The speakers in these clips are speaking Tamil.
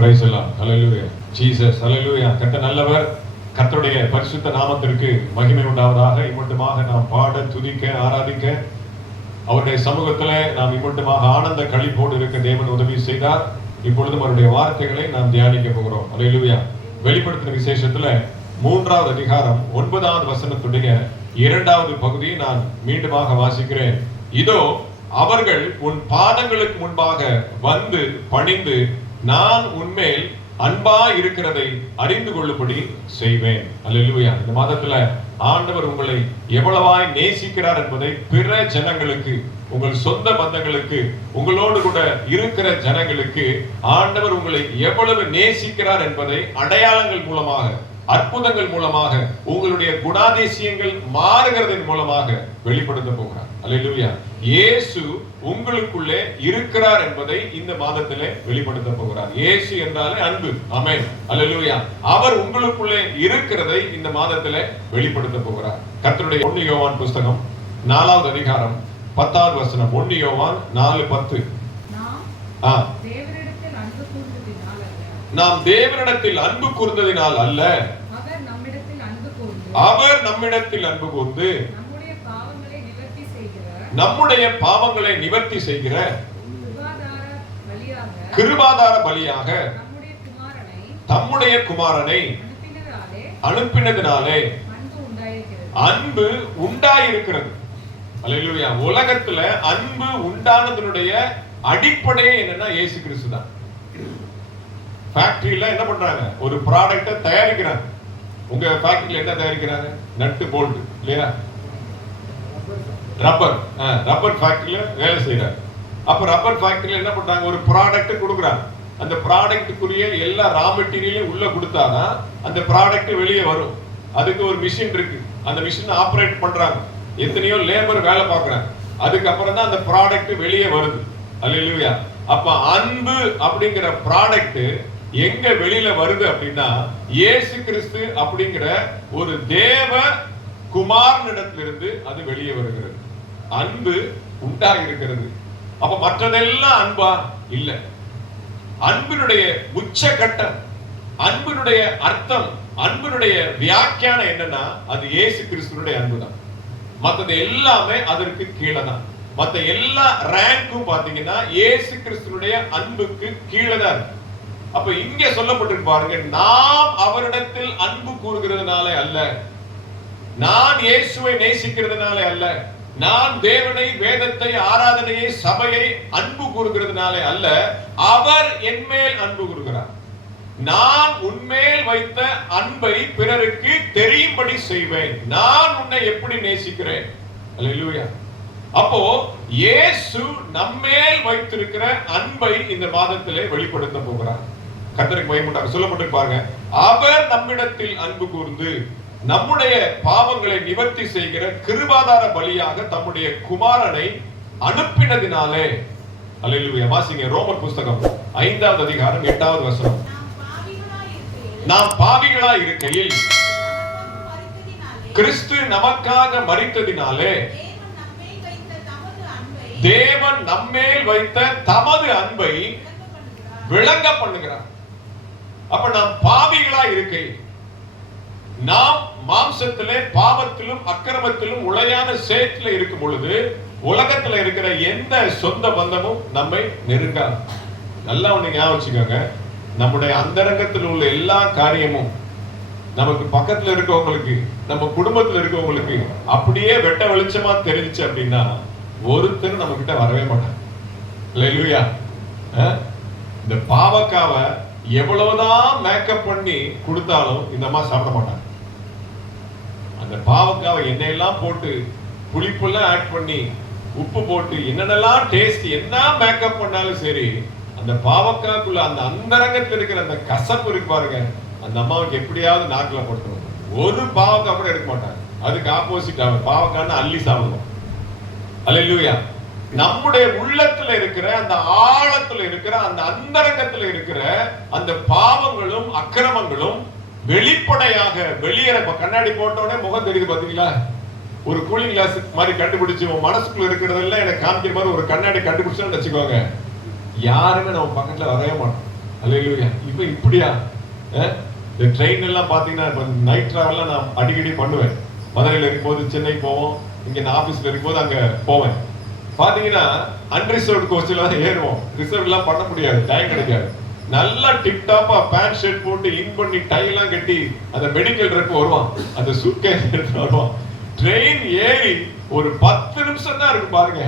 பிரைஸ் எல்லாம். ஹல்லேலூயா. ஜீசஸ். ஹல்லேலூயா. கர்த்தர் நல்லவர். கர்த்தருடைய பரிசுத்த நாமத்திற்கு மகிமை உண்டாவதாக. இம்மட்டுமாக நாம் பாட, துதிக்க, ஆராதிக்க, அவருடைய சமூகத்திலே நாம் இம்மட்டுமாக ஆனந்த களிப்போடு இருக்க தேவன் உதவி செய்தார். இப்பொழுதும் அவருடைய வார்த்தைகளை நாம் தியானிக்க போகிறோம். ஹல்லேலூயா. வெளிப்படுத்தின விசேஷத்துல 3வது அதிகாரம் 9வது வசனத்துடைய 2வது பகுதியை நான் மீண்டுமாக வாசிக்கிறேன். இதோ அவர்கள் உன் பாதங்களுக்கு முன்பாக வந்து பணிந்து நான் உன்மேல் அன்பா இருக்கிறதை அறிந்து கொள்ளும்படி செய்வேன். அல்லேலூயா. இந்த மாதத்துல ஆண்டவர் உங்களை எவ்வளவாய் நேசிக்கிறார் என்பதை பிற ஜனங்களுக்கு, உங்கள் சொந்த பந்தங்களுக்கு, உங்களோடு கூட இருக்கிற ஜனங்களுக்கு ஆண்டவர் உங்களை எவ்வளவு நேசிக்கிறார் என்பதை அடையாளங்கள் மூலமாக, அற்புதங்கள் மூலமாக, உங்களுடைய குணாதிசயங்கள் மாறுகிறதன் மூலமாக வெளிப்படுத்த போகிறார். அல்லேலூயா. இயேசு உங்களுக்குள்ளே இருக்கிறார் என்பதை இந்த மாதத்திலே வெளிப்படுத்த போகிறார். இயேசு என்றாலே அன்பு. ஆமென். அல்லேலூயா. அவர் உங்களுக்குள்ளே இருக்கிறதை இந்த மாதத்திலே வெளிப்படுத்த போகிறார். கர்த்தருடைய 1 யோவான் புத்தகம் 4வது அதிகாரம் 10வது வசனம். 1 யோவான் 4:10. நாம் தேவனிடத்தில் அன்பு கூர்ந்ததினால் அல்ல, அவர் நம்மிடத்தில் அன்பு கூர்ந்து நம்முடைய பாவங்களை நிவர்த்தி செய்கிற கிருபாதார பலியாக தம்முடைய குமாரனை அனுப்பினதினாலே அன்பு உண்டாயிருக்கிறது. அல்லேலூயா. உலகத்துல அன்பு உண்டானதனுடைய அடிப்படையே என்னன்னா இயேசு கிறிஸ்து தான். ஃபேக்டரியில என்ன பண்றாங்க? ஒரு ப்ராடக்ட்டை தயாரிக்கிறாங்க. உங்க ஃபேக்டரியில என்ன தயாரிக்கிறாங்க? நட்டு போல்ட் இல்லையா? ரப்பர் ஃபேக்டரியில வேலை செய்யறாங்க. அப்ப ரப்பர் ஃபேக்டரியில என்ன பண்றாங்க? ஒரு ப்ராடக்ட் கொடுக்குறாங்க. அந்த ப்ராடக்ட்டுக்குரிய எல்லா ரா மெட்டீரியலையும் உள்ள கொடுத்தாதான் அந்த ப்ராடக்ட் வெளியே வரும். அதுக்கு ஒரு மிஷின் இருக்கு. அந்த மிஷின் ஆபரேட் பண்றாங்க. எத்தனையோ லேபர் வேலை பார்க்கறாங்க. அதுக்கப்புறம் தான் அந்த ப்ராடக்ட் வெளியே வருது. அல்லேலூயா. அப்ப அன்பு அப்படிங்கிற ப்ராடக்ட் எங்க வெளியில வருது அப்படின்னா இயேசு கிறிஸ்து அப்படிங்கிற ஒரு தேவ குமாரனிடத்திலிருந்து அது வெளியே வருகிறது. அன்பு உண்டாயிருக்கிறது. அப்ப மற்றதெல்லாம் அன்பா இல்ல. அன்பினுடைய உச்சகட்டம், அன்பினுடைய அர்த்தம், அன்பினுடைய வியாக்கியானம் என்னன்னா அது இயேசு கிறிஸ்துனுடைய அன்பு தான். மற்றது எல்லாமே அதற்கு கீழே தான். மற்ற எல்லா ரேங்கும் பாத்தீங்கன்னா இயேசு கிறிஸ்துனுடைய அன்புக்கு கீழே தான் இருக்கு. அப்ப இங்க சொல்லப்பட்டிருக்கு பாருங்க, நாம் அவரிடத்தில் அன்பு கூறுகிறதுனால அல்ல, நான் இயேசுவை நேசிக்கிறதுனால அல்ல, நான் தேவனை, வேதத்தை, ஆராதனையை, சபையை அன்பு கூறுகிறதுனால அல்ல, அவர் என்மேல் அன்பு கூறுகிறார். நான் உன்மேல் வைத்த அன்பை பிறருக்கு தெரியும்படி செய்வேன். நான் உன்னை எப்படி நேசிக்கிறேன். அல்லேலூயா. அப்போ இயேசு நம்மேல் வைத்திருக்கிற அன்பை இந்த மாதத்திலே வெளிப்படுத்த போகிறார். கர்த்தருக்கு மகிமை உண்டாக. சொல்லப்பட்டு பாருங்க, அவர் நம்மிடத்தில் அன்பு கூர்ந்து நம்முடைய பாவங்களை நிவர்த்தி செய்கிற கிருபாதார பலியாக தம்முடைய குமாரனை அனுப்பினதினாலே. அல்லேலூயா. வாசிங்க ரோமர் புத்தகம் 5வது அதிகாரம் 8வது வசனம். நாம் பாவிகளாய் இருக்கையில் கிறிஸ்து நமக்காக மரித்ததினாலே தேவன் நம்மேல் வைத்த தமது அன்பை விளங்க பண்ணுகிறார். அப்ப நாம் பாவிகளாய் இருக்கையில், நாம் மாம்சத்திலே பாவத்திலும் அக்கிரமத்திலும் உளையான சேற்றில இருக்கும் பொழுது உலகத்துல இருக்கிற எந்த சொந்த பந்தமும் நம்மை நெருங்காது. நல்லா ஒண்ணு ஞாபகம் வச்சுக்கோங்க, நம்முடைய அந்தரங்கத்தில் உள்ள எல்லா காரியமும் நமக்கு பக்கத்துல இருக்கவங்களுக்கு, நம்ம குடும்பத்துல இருக்கவங்களுக்கு அப்படியே வெட்ட வெளிச்சமா தெரிஞ்சுச்சு அப்படின்னா ஒருத்தர் நம்ம கிட்ட வரவே மாட்டாங்க. அல்லேலூயா. இந்த பாவக்காவை எவ்வளவுதான் மேக்கப் பண்ணி கொடுத்தாலும் இந்த அம்மா சாப்பிட மாட்டாங்க. அந்த பாவக்காவை எண்ணெயெல்லாம் போட்டு, புளிப்பெல்லாம் ஆட் பண்ணி, உப்பு போட்டு, என்னென்னலாம் டேஸ்ட், என்ன மேக்கப் பண்ணாலும் சரி, அந்த பாவக்காக்குள்ள அந்த அந்தரங்கத்தில் இருக்கிற அந்த கசப்பு இருக்கு பாருங்க, அந்த அம்மாவுக்கு எப்படியாவது நாக்குல போட்டுருவாங்க. ஒரு பாவக்காய் கூட எடுக்க மாட்டாங்க. அதுக்கு ஆப்போசிட், அவன் பாவக்கான்னு அள்ளி சாப்பிடுவோம். அல்லேலூயா. நம்முடைய உள்ளத்துல இருக்கிற அந்த ஆழத்துல இருக்கிற அந்த அந்தரங்கத்துல இருக்கிற அந்த பாவங்களும் அக்கிரமங்களும் வெளிப்படையாக வெளியேற. கண்ணாடி போட்டோடனே முகம் தெரியுது பாத்தீங்களா? ஒரு கூலிங் கிளாஸ் மாதிரி கண்டுபிடிச்சு உன் மனசுக்குள்ள இருக்கிறதெல்லாம் எனக்கு காமிக்கிற மாதிரி ஒரு கண்ணாடி கண்டுபிடிச்சோன்னு வச்சுக்கோங்க, யாருமே நம்ம பக்கத்துல வரவே மாட்டோம். அல்லேலூயா. இப்ப இப்படியா? இந்த ட்ரெயின் எல்லாம் பாத்தீங்கன்னா இப்ப நைட் டிராவல்லாம் நான் அடிக்கடி பண்ணுவேன். மதுரையில் இருக்கும்போது சென்னை போவோம், இங்க நான் ஆபீஸ்ல இருக்கும்போது அங்க போவேன். பாத்தீங்கன்னா அன்ரிசர்வ்டு கோச்ல தான் ஏறுவோம். ரிசர்வ் எல்லாம் பண்ண முடியாது, டைம் கிடைக்காது. நல்லா டிப் டாப்பா பேண்ட் ஷர்ட் போட்டு இன் பண்ணி டை எல்லாம் கட்டி அந்த மெடிக்கல் ரெப் வருவான், அந்த சூட்கேஸ் எடுத்து வருவான். ட்ரெயின் ஏறி ஒரு 10 நிமிஷம் தான் இருக்கு பாருங்க,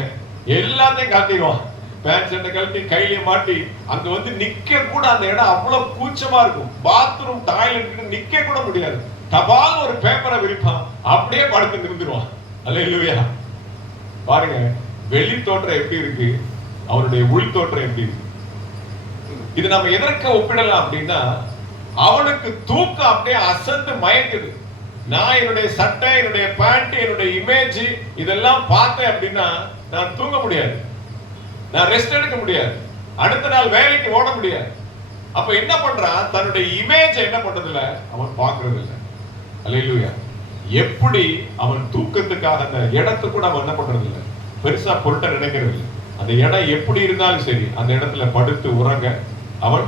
எல்லாத்தையும் காட்டிடுவான். பேண்ட் ஷர்ட்டை கழட்டி கையில மாட்டி அங்க வந்து நிக்க கூட அந்த இடம் அவ்வளவு கூச்சமா இருக்கும். பாத்ரூம் டாய்லெட் நிக்க கூட முடியாது. தபால் ஒரு பேப்பரை விரிப்பான், அப்படியே படுத்து நிறுத்திடுவான். அல்லேலூயா. பாருங்க, வெளி தோற்றம் எப்படி இருக்கு, அவனுடைய உள் தோற்றம் எப்படி இருக்கு. இது நம்ம எதற்கு ஒப்பிடலாம் அப்படின்னா, அவனுக்கு தூக்கம் அப்படியே அசந்து மயக்குது. நான் என்னுடைய சட்டை, என்னுடைய பேண்ட், என்னுடைய இமேஜ் இதெல்லாம் பார்த்தேன் அப்படின்னா நான் தூங்க முடியாது, நான் ரெஸ்ட் எடுக்க முடியாது, அடுத்த நாள் வேலைக்கு ஓட முடியாது. அப்ப என்ன பண்றான், தன்னுடைய இமேஜ் என்ன பண்றதுல அவன் பார்க்கறது இல்லை. அல்லேலூயா. எப்படி அவன் தூக்கத்துக்காக அந்த இடத்தை கூட அவன் என்ன பண்றது இல்லை, பெருசா பொருட்ட நினைக்கிறது இல்லை. அந்த இடம் எப்படி இருந்தாலும் சரி, அந்த இடத்துல படுத்து உறங்க அவன்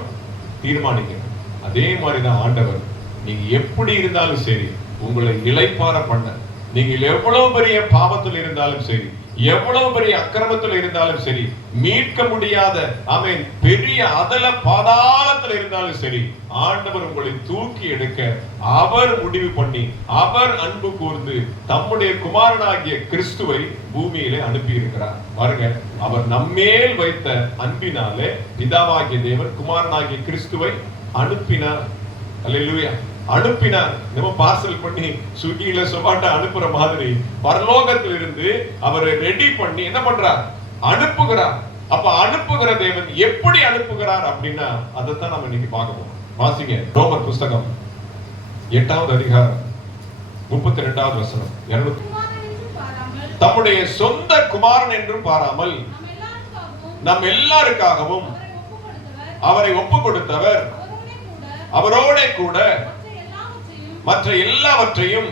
தீர்மானிக்கிறான். அதே மாதிரிதான் ஆண்டவர், நீங்க எப்படி இருந்தாலும் சரி, உங்களை இளைப்பாற பண்ண, நீங்கள் எவ்வளவு பெரிய பாவத்தில் இருந்தாலும் சரி, எவ்வளவு பெரிய அக்கிரமத்தில் இருந்தாலும் சரி, மீட்க முடியாத ஆமென் பெரிய அதல பாதாளத்தில் இருந்தாலும் சரி, ஆண்டவர் உங்களை தூக்கி எடுக்க அவர் முடிவு பண்ணி, அவர் அன்பு கூர்ந்து தம்முடைய குமாரனாகிய கிறிஸ்துவை பூமியிலே அனுப்பி இருக்கிறார். பாருங்க, அவர் நம்மேல் வைத்த அன்பினாலே பிதாவாகிய தேவன் குமாரனாகிய கிறிஸ்துவை அனுப்பினார். அல்லேலூயா. அனுப்பினார். நம்ம பார்சல் பண்ணி ஸ்விக்கில சொமாட்டோ அனுப்புற மாதிரி பரலோகத்தில் இருந்து அவரை ரெடி பண்ணி என்ன பண்றார், அனுப்புகிறார். அப்ப அனுப்புகிற தேவன் எப்படி அனுப்புகிறார் அப்படின்னா அதைத்தான் நம்ம இன்னைக்கு பார்க்க போறோம். வாசிங்க, ரோமர் புஸ்தகம் 8வது அதிகாரம் 32வது வசனம். தம்முடைய சொந்த குமாரன் என்றும் பாராமல் நம் எல்லாருக்காகவும் அவரை ஒப்பு கொடுத்தவர், அவரோட கூட மற்ற எல்லாவற்றையும்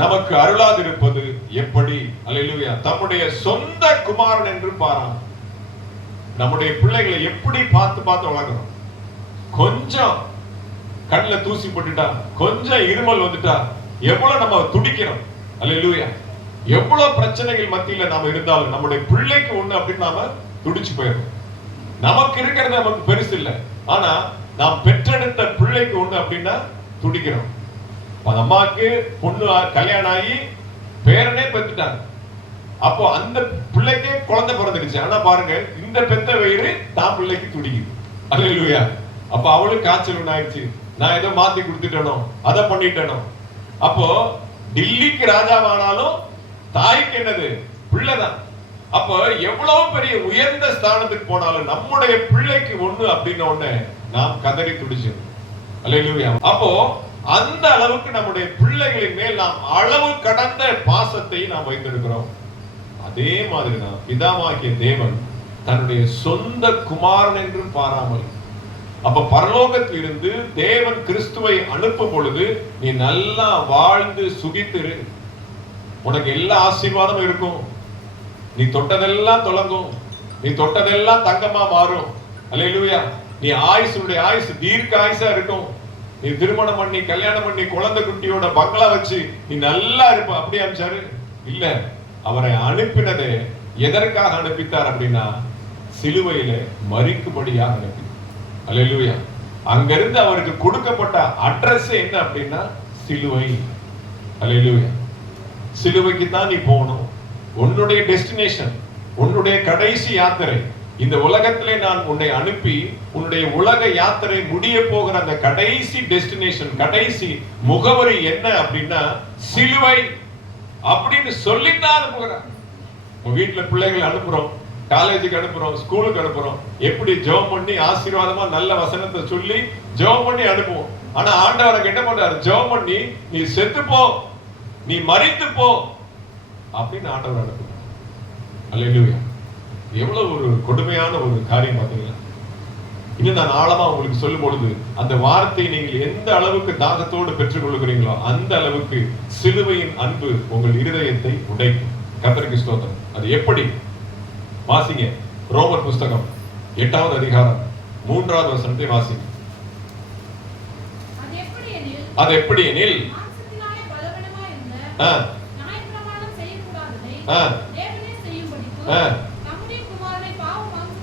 நமக்கு அருளாதிருப்பது எப்படி? அல்லேலூயா. தம்முடைய சொந்த குமாரன் என்று பாராமல். நம்முடைய பிள்ளைகளை எப்படி பார்த்து பார்த்து வளர்க்கிறோம். கொஞ்சம் கண்ணில் தூசி போட்டுட்டா, கொஞ்சம் இருமல் வந்துட்டா எவ்வளவு நம்ம துடிக்கிறோம். அல்லேலூயா. எவ்வளவு பிரச்சனைகள் மத்தியில நாம இருந்தாலும் நம்முடைய பிள்ளைக்கு ஒண்ணு அப்படின்னு நாம துடிச்சு போயிடும். நமக்கு இருக்கிறது நமக்கு பெருசு இல்லை, ஆனா நாம் பெற்றெடுத்த பிள்ளைக்கு ஒண்ணு அப்படின்னா துடிக்கிறோம். அந்த அம்மாவுக்கு பொண்ணு கல்யாணம் ஆகி பேரனே பெற்றுட்டாங்க. அப்போ அந்த பிள்ளைக்கே குழந்தை பிறந்துடுச்சு. ஆனா பாருங்க, இந்த பெத்த வயிறு தான் பிள்ளைக்கு துடிக்குது. அல்லேலூயா. அப்ப அவளுக்கு காய்ச்சல் ஒண்ணு ஆயிடுச்சு, நான் ஏதோ மாத்தி கொடுத்துட்டேனோ, அதை பண்ணிட்டேனோ. அப்போ டில்லிக்கு ராஜாவானாலும் தாய்க்கு என்னது, பிள்ளைதான். அப்ப எவ்வளவு பெரிய உயர்ந்த ஸ்தானத்துக்கு போனாலும் நம்முடைய பிள்ளைக்கு ஒண்ணு அப்படின்ன உடனே நாம் கதறி துடிச்சோம். அல்லேலூயா. அப்போ அந்த அளவுக்கு நம்முடைய பிள்ளைகளின் மேல் நாம் அளவு கடந்த பாசத்தை நாம் வைத்திருக்கிறோம். அதே மாதிரி தான் பிதாவாகிய தேவன் தன்னுடைய சொந்த குமாரன் என்று பாராமல், அப்ப பரலோகத்தில் இருந்து தேவன் கிறிஸ்துவை அனுப்பும் பொழுது நீ நல்லா வாழ்ந்து சுகித்திரு, உனக்கு எல்லா ஆசீர்வாதமும் இருக்கும், நீ தொட்டதெல்லாம் தொடங்கும், நீ தொட்டதெல்லாம் தங்கமா மாறும். அல்லேலூயா. நீ ஆயுசுடைய ஆயுசு தீர்க்க ஆயுசா இருக்கும். நீ திருமணம் பண்ணி கல்யாணம் பண்ணி குழந்தை குட்டியோட பங்களா வச்சு நீ நல்லா இருப்ப. அப்படி அனுப்பிச்சாரு இல்ல. அவரை அனுப்பினதே எதற்காக அனுப்பித்தார் அப்படின்னா சிலுவையில மரிக்கும்படியாக அனுப்பி. அல்லேலூயா. அங்கிருந்து அவருக்கு கொடுக்கப்பட்ட அட்ரஸ் என்ன அப்படின்னா சிலுவை. அல்லேலூயா. சிலுவைக்கு தான் நீ போகணும். உன்னுடைய டெஸ்டினேஷன், உன்னுடைய கடைசி யாத்திரை. இந்த உலகத்திலே நான் உன்னை அனுப்பி உன்னுடைய உலக யாத்திரை முடிய போகிற அந்த கடைசி டெஸ்டினேஷன், கடைசி முகவரி என்ன அப்படின்னா சிலுவை அப்படின்னு சொல்லித்தான் அனுப்புகிறார். உங்க வீட்டுல பிள்ளைகளை அனுப்புறோம், காலேஜுக்கு அனுப்புறோம், ஸ்கூலுக்கு அனுப்புறோம். எப்படி ஜெபம் பண்ணி ஆசீர்வாதமா நல்ல வசனத்தை சொல்லி ஜெபம் பண்ணி அனுப்புவோம். ஆனா ஆண்டவர் என்ன பண்றாரு, ஜெபம் பண்ணி நீ செத்து போ, நீ மரித்து போ அப்படின்னு ஆண்டவர் அனுப்புகிறார். அல்லேலூயா. எவ்வளவு ஒரு கொடுமையான ஒரு காரியம் பார்த்தீங்களா? இன்னும் நான் ஆழமா உங்களுக்கு சொல்லும் பொழுது அந்த வார்த்தையை நீங்கள் எந்த அளவுக்கு தாகத்தோடு பெற்றுக் கொள்ளுகிறீங்களோ அந்த அளவுக்கு சிலுவையின் அன்பு உங்கள் இருதயத்தை உடைக்கும். கர்த்தருக்கு ஸ்தோத்திரம். அது எப்படி? வாசிங்க, ரோமர் புஸ்தகம் 8வது அதிகாரம் 3வது வசனத்தை வாசி. அது எப்படி எனில்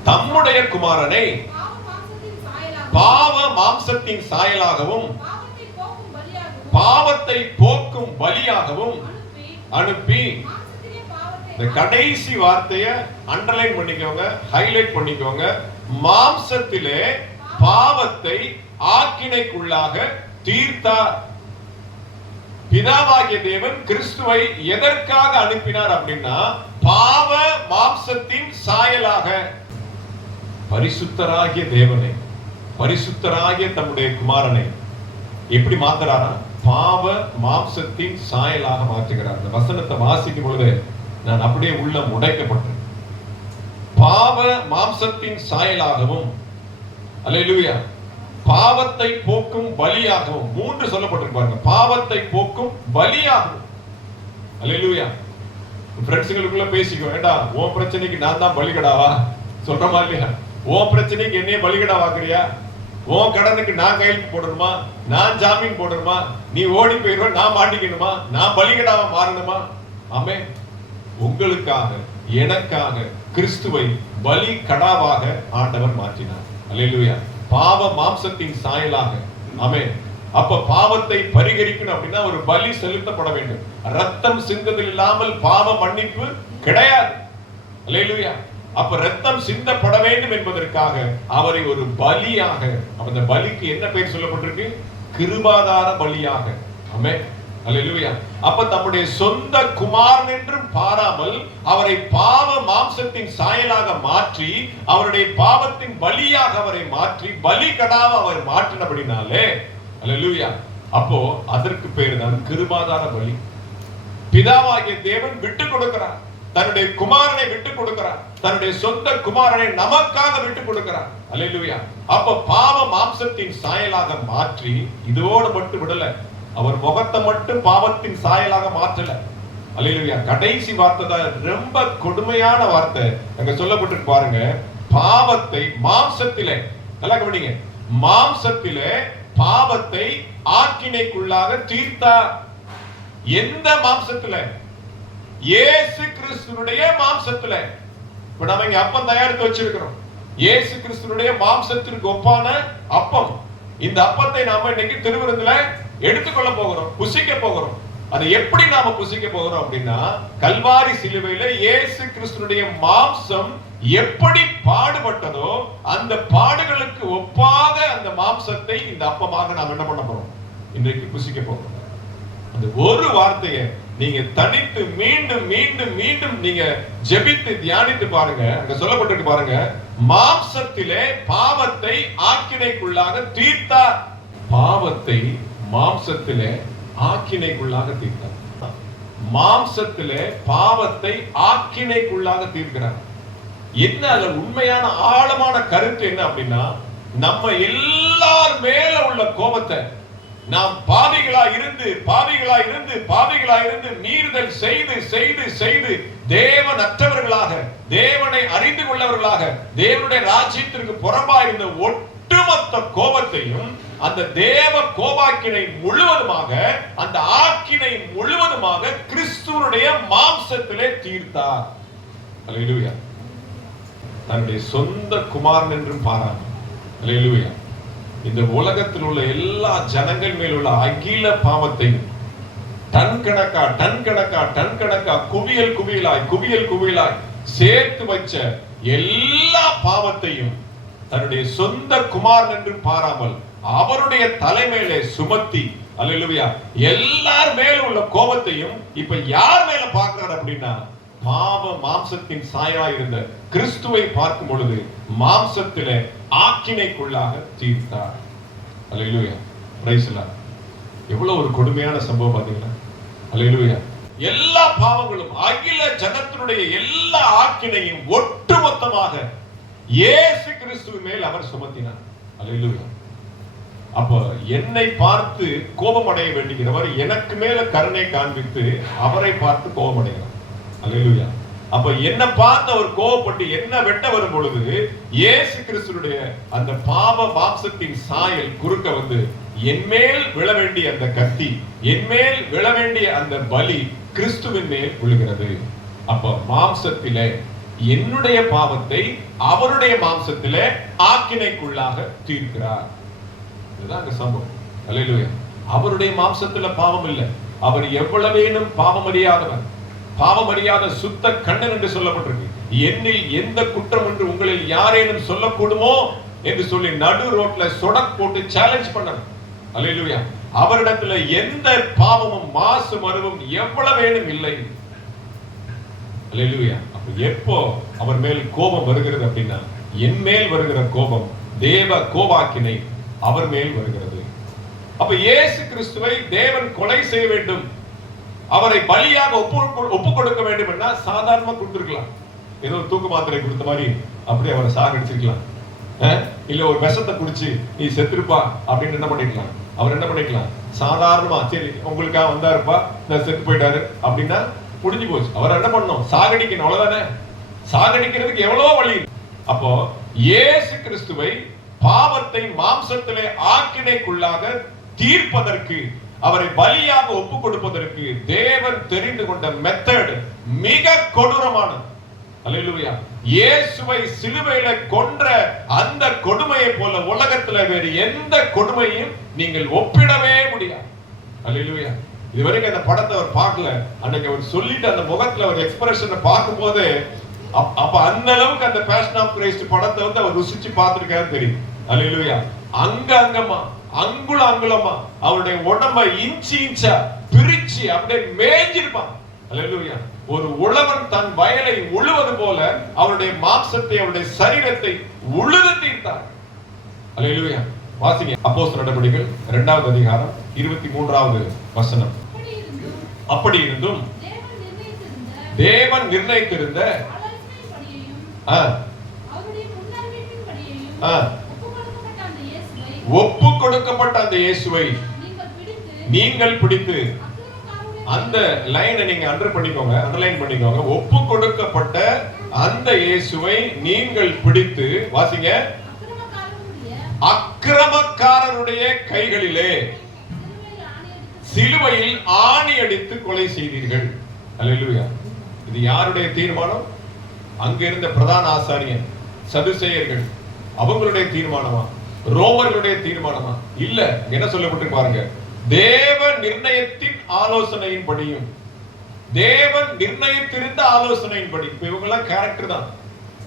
தம்முடைய குமாரனை பாவ மாம்சத்தின் சாயலாகவும் பாவத்தை போக்கும் பலியாகவும் அனுப்பி, இந்த கடைசி வார்த்தையை அண்டர்லைன் பண்ணிக்கோங்க, ஹைலைட் பண்ணிக்கோங்க. மாம்சத்திலே பாவத்தை ஆக்கினைக்குள்ளாக தீர்த்தார். பிதாவாகிய தேவன் கிறிஸ்துவை எதற்காக அனுப்பினார் அப்படின்னா, பாவ மாம்சத்தின் சாயலாக பரிசுத்தராகிய தேவனை, பரிசுத்தராகிய தம்முடைய குமாரனை எப்படி மாத்துறாரா? பாவ மாம்சத்தின் சாயலாக மாற்றுகிறார். இந்த வசனத்தை வாசிக்கும் பொழுது நான் அப்படியே உள்ள உடைக்கப்பட்டேன். பாவ மாம்சத்தின் சாயலாகவும், அல்லேலூயா, பாவத்தை போக்கும் பலியாகவும், 3 சொல்லப்பட்டிருப்பாங்க. பாவத்தை போக்கும் பலியாகவும், அல்லேலூயா. ஃப்ரெண்ட்ஸுங்களுக்குள்ள பேசிக்கோ, வேண்டா உன் பிரச்சனைக்கு நான் தான் பலிகடாவா சொல்ற மாதிரி, உன் பிரச்சனைக்கு என்னைய பலிகடா வாக்குறியா? உன் கடனுக்கு நான் கையெழுத்து போடணுமா? நான் ஜாமீன் போடணுமா? நீ ஓடி போயிடுவ, நான் மாட்டிக்கணுமா? நான் பலிகடாவா மாறணுமா? ஆமே, உங்களுக்காக எனக்காக கிறிஸ்துவை பலி கடாவாக ஆண்டவர் மாற்றினார். அல்லேலூயா. பாவ மாம்சத்தின் சாயலாக. ஆமே. அப்ப பாவத்தை பரிகரிக்கணும் அப்படின்னா ஒரு பலி செலுத்தப்பட வேண்டும். ரத்தம் சிந்துதல் இல்லாமல் பாவ மன்னிப்பு கிடையாது. அல்லேலூயா. அப்ப ரத்தம் சிந்தப்பட வேண்டும் என்பதற்காக அவரை ஒரு பலியாக, அந்த பலிக்கு என்ன பெயர் சொல்லப்பட்டிருக்கு? கிருபாதார பலியாக. ஆமென். அல்லேலூயா. அப்ப தம்முடைய சொந்த குமாரன் என்றும் பாராமல் அவரை பாவ மாம்சத்தின் சாயலாக மாற்றி, அவருடைய பாவத்தின் பலியாக அவரை மாற்றி, பலி கடாவ அவர் மாற்றினபடினாலே, அல்லேலூயா, அப்போ அதற்கு பேர் தான் கிருபாதார பலி. பிதாவாகிய தேவன் விட்டு கொடுக்கிறார், தன்னுடைய குமாரனை விட்டு கொடுக்கிறார், தன்னுடைய சொந்த குமாரனை நமக்காக விட்டு கொடுக்கிறார். அல்லேலூயா. அப்ப பாவ மாம்சத்தின் சாயலாக மாற்றி, இதோடு மட்டும் விடல, அவர் முகத்தை மட்டும் பாவத்தின் சாயலாக மாற்றல. அல்லேலூயா. கடைசி வார்த்தை தான் ரொம்ப கொடுமையான வார்த்தை அங்க சொல்லப்பட்டிருக்கு பாருங்க. பாவத்தை மாம்சத்திலே, நல்லா கவனிங்க, மாம்சத்திலே பாவத்தை ஆக்கினைக்குள்ளாக தீர்த்தார். எந்த மாம்சத்துல? இயேசு கிறிஸ்துவுடைய மாம்சத்துல. இப்ப நம்ம இங்க அப்பம் தயாரித்து வச்சிருக்கிறோம். இயேசு கிறிஸ்துவுடைய மாம்சத்திற்கு ஒப்பான அப்பம். இந்த அப்பத்தை நாம இன்னைக்கு திருவிருந்துல எடுத்துக்கொள்ள போகிறோம், புசிக்க போகிறோம். அதை எப்படி நாம புசிக்க போகிறோம் அப்படின்னா, கல்வாரி சிலுவையில இயேசு கிறிஸ்துவுடைய மாம்சம் எப்படி பாடுபட்டதோ அந்த பாடுகளுக்கு ஒப்பாக அந்த மாம்சத்தை இந்த அப்பமாக நாம் என்ன பண்ண போறோம்? இன்றைக்கு புசிக்க போகிறோம். அந்த ஒரு வார்த்தையை நீங்க தனித்து மீண்டும் மீண்டும் மீண்டும் நீங்க ஜெபித்து தியானித்து பாருங்க. அங்க சொல்லப்பட்டிருக்கு பாருங்க, மாம்சத்திலே பாவத்தை ஆக்கினைக்குள்ளாக தீர்த்தார். பாவத்தை மாம்சத்திலே ஆக்கினைக்குள்ளாக தீர்த்தார். மாம்சத்திலே பாவத்தை ஆக்கினைக்குள்ளாக தீர்க்கிறார். என்ன அதுல உண்மையான ஆழமான கருத்து என்ன அப்படின்னா, நம்ம எல்லார் மேல உள்ள கோபத்தை, நாம் பாவிகளா இருந்து மீறுதல் செய்து செய்து செய்து தேவனற்றவர்களாக, தேவனை அறிந்து கொள்ளவர்களாக, தேவனுடைய ராஜ்யத்திற்கு புறம்பா இருந்த ஒட்டுமொத்த கோபத்தையும் அந்த தேவ கோபாக்கினை முழுவதுமாக, அந்த ஆக்கினை முழுவதுமாக கிறிஸ்துவனுடைய மாம்சத்திலே தீர்த்தார். அல்லேலூயா. தன்னுடைய சொந்த குமாரன் என்றும் பாராமல், அல்லேலூயா, இந்த உலகத்தில் உள்ள எல்லா ஜனங்கள் மேல் உள்ள அகில பாவத்தையும் டன் கணக்கா குவியல் குவியலாய் சேர்த்து வச்ச எல்லா பாவத்தையும் தன்னுடைய சொந்த குமாரன் என்று பாராமல் அவருடைய தலைமையிலே சுமத்தி, அல்லேலூயா, எல்லார் மேல உள்ள கோபத்தையும் இப்ப யார் மேல பார்க்கிறார் அப்படின்னா, பாவ மாம்சத்தின் சாயா இருந்த கிறிஸ்துவை பார்க்கும் பொழுது மாம்சத்திலே ஆக்கினைக்குள்ளாக தீர்த்தார். அல்லேலூயா. Praise the Lord. எவ்வளவு ஒரு கொடுமையான சம்பவம் பாத்தீங்களா? அல்லேலூயா. எல்லா பாவங்களும், அகில ஜனத்தினுடைய எல்லா ஆக்கினையும் ஒட்டுமொத்தமாக இயேசு கிறிஸ்து மேல் அவர் சுமத்தினார். அல்லேலூயா. அப்ப என்னை பார்த்து கோபம் அடைய வேண்டுகிறவர் எனக்கு மேல கருணை காண்பித்து அவரை பார்த்து கோபம் அடைகிறார். அல்லேலூயா. அப்ப என்ன பார்த்து அவர் கோபப்பட்டு என்ன வெட்ட வரும் பொழுது இயேசு கிறிஸ்துடைய அந்த பாவ மாம்சத்தின் சாயல் குறுக்க வந்து என்மேல் விழ வேண்டிய அந்த கத்தி, என்மேல் விழ வேண்டிய அந்த பலி கிறிஸ்துவின் மேல் விழுகிறது. அப்ப மாம்சத்திலே என்னுடைய பாவத்தை அவருடைய மாம்சத்திலே ஆக்கினைக்குள்ளாக தீர்க்கிறார். இதுதான் அங்க சம்பவம். அல்லேலூயா. அவருடைய மாம்சத்துல பாவம் இல்லை. அவர் எவ்வளவேனும் பாவம் அறியாதவர், பாவம் அறியாத சுத்த கண்ணன் என்று சொல்லப்பட்டிருக்கு. என்னில் எந்த குற்றம் என்று உங்களில் யாரேனும் சொல்லக்கூடுமோ என்று சொல்லி நடு ரோட்ல சொடக் போட்டு சேலஞ்ச் பண்ணார். அல்லேலூயா. அவரிடத்துல எந்த பாவமும் மாசு மருவும் எவ்வளவேனும் இல்லை. அல்லேலூயா. அப்ப எப்போ அவர் மேல் கோபம் வருகிறது அப்படின்னா, என் மேல் வருகிற கோபம் தேவ கோபாக்கினை அவர் மேல் வருகிறது. அப்ப இயேசு கிறிஸ்துவை தேவன் கொலை செய்ய வேண்டும், அவரை பலியாக ஒப்பு கொடுக்க வேண்டும் என்றா சாதாரணமா கொடுத்திருக்கலாம். ஏதோ தூக்கு மாத்திரை கொடுத்த மாதிரி அப்படியே அவரை சாகடிச்சிருக்கலாம். இல்ல ஒரு விஷத்தை குடிச்சு நீ செத்துருப்பா அப்படின்னு என்ன பண்ணிக்கலாம். அவர் என்ன பண்ணிக்கலாம், சாதாரணமா சரி உங்களுக்காக வந்தாருப்பா, செத்து போயிட்டாரு அப்படின்னா முடிஞ்சு போச்சு. அவர் என்ன பண்ணணும், சாகடிக்கணும், அவ்வளவுதானே. சாகடிக்கிறதுக்கு எவ்வளவோ வழி. அப்போ இயேசு கிறிஸ்துவை பாவத்தை மாம்சத்திலே ஆக்கினைக்குள்ளாக தீர்ப்பதற்கு, அவரை பலியாக ஒப்பு கொடுப்பதற்கு தேவன் தெரிந்து கொண்ட மெத்தட் மிக கொடூரமானது. அல்லேலூயா. இயேசுவை சிலுவையில கொன்ற அந்த கொடுமையை போல உலகத்துல வேறு எந்த கொடுமையும் நீங்கள் ஒப்பிடவே முடியாது. அல்லேலூயா. இதுவரைக்கும் அந்த படத்தை அவர் பார்க்கல. அன்னைக்கு அவர் சொல்லிட்டு அந்த முகத்துல ஒரு எக்ஸ்பிரஷனை பார்க்கும்போது அப்ப அந்த அளவுக்கு அந்த பேஷன் ஆஃப் கிரைஸ்ட் படத்தை வந்து அவர் ருசிச்சு பார்த்திருக்காரு தெரியும். அல்லேலூயா. அங்கமா அங்குல அங்குலமா அவருடைய உடம்ப இன்ச்சு இன்ச்சா பிரிச்சு அப்படியே மேய்ஞ்சிருப்பான். அல்லேலூயா. ஒரு உழவன் தன் வயலை உழுவது போல அவருடைய மாம்சத்தை, அவருடைய சரீரத்தை உழுது தீர்த்தார். அல்லேலூயா. வாசிங்க அப்போஸ்தலர் நடபடிகள் 2வது அதிகாரம் 23வது வசனம். அப்படி இருந்தும் தேவன் நிர்ணயித்திருந்த ஒப்பு கொடுக்கப்பட்ட அந்த இயேசுவை நீங்கள் பிடித்து, அந்த லைனை நீங்க அண்டர்லைன் பண்ணிக்கோங்க. ஒப்பு கொடுக்கப்பட்ட அந்த இயேசுவை நீங்கள் பிடித்து, வாசிங்க, அக்கிரமக்காரருடைய கைகளிலே சிலுவையில் ஆணி அடித்து கொலை செய்தீர்கள். அல்லேலூயா. இது யாருடைய தீர்மானம்? அங்க இருந்த பிரதான ஆசாரியன், சதுசேயர்கள், அவங்களுடைய தீர்மானமா, ரோமர்களுடைய தீர்மானமா? இல்ல. என்ன சொல்லப்பட்டு பாருங்க, தேவ நிர்ணயத்தின் ஆலோசனையின்படியும், தேவன் நிர்ணயித்திருந்த ஆலோசனையின்படி. இவங்க எல்லாம் கேரக்டர் தான்.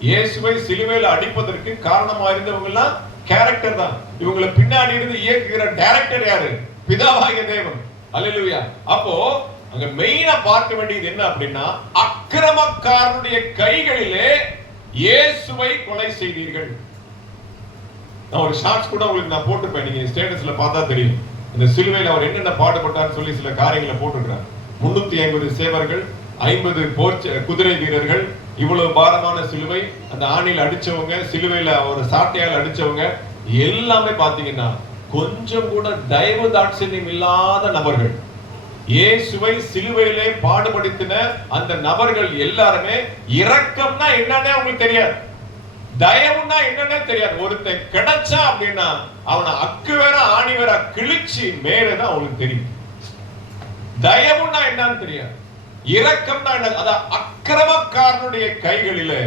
இயேசுவை சிலுவையில் அடிப்பதற்கு காரணமா இருந்தவங்க எல்லாம் கேரக்டர் தான். இவங்களை பின்னாடி இருந்து இயக்குகிற டைரக்டர் யாரு? பிதாவாகிய தேவன். அல்லேலூயா. அப்போ அங்க மெயினா பார்க்க வேண்டியது என்ன அப்படின்னா, அக்கிரமக்காரனுடைய கைகளிலே இயேசுவை கொலை செய்தீர்கள். நான் ஒரு ஷார்ட்ஸ் கூட உங்களுக்கு நான் போட்டுப்பேன், நீங்க ஸ்டேட்டஸ்ல பார்த்தா தெரியும். இந்த சிலுவையில் அவர் என்னென்ன பாடுபட்டார்னு சொல்லி சில காரியங்களை போட்டுக்கிறார். 350 சேவர்கள், 50 குதிரை வீரர்கள், இவ்வளவு பாரமான சிலுவை, அந்த ஆணியில் அடிச்சவங்க, சிலுவையில ஒரு சாட்டையால் அடிச்சவங்க எல்லாமே பாத்தீங்கன்னா கொஞ்சம் கூட தயவு தாட்சியம் இல்லாத நபர்கள். இயேசுவை சிலுவையிலே பாடுபடுத்தின அந்த நபர்கள் எல்லாருமே இரக்கம்னா என்னன்னே அவங்களுக்கு தெரியாது, தயவுன்னா என்னன்னே தெரியாது. ஒருத்தன் கிடைச்சா அப்படின்னா அவனை அக்கு வேற ஆணி வேற கிழிச்சு மேலதான் அவங்களுக்கு தெரியும். தயவுன்னா என்னன்னு தெரியாது, இரக்கம்னா என்ன. அதான் அக்கிரமக்காரனுடைய கைகளிலே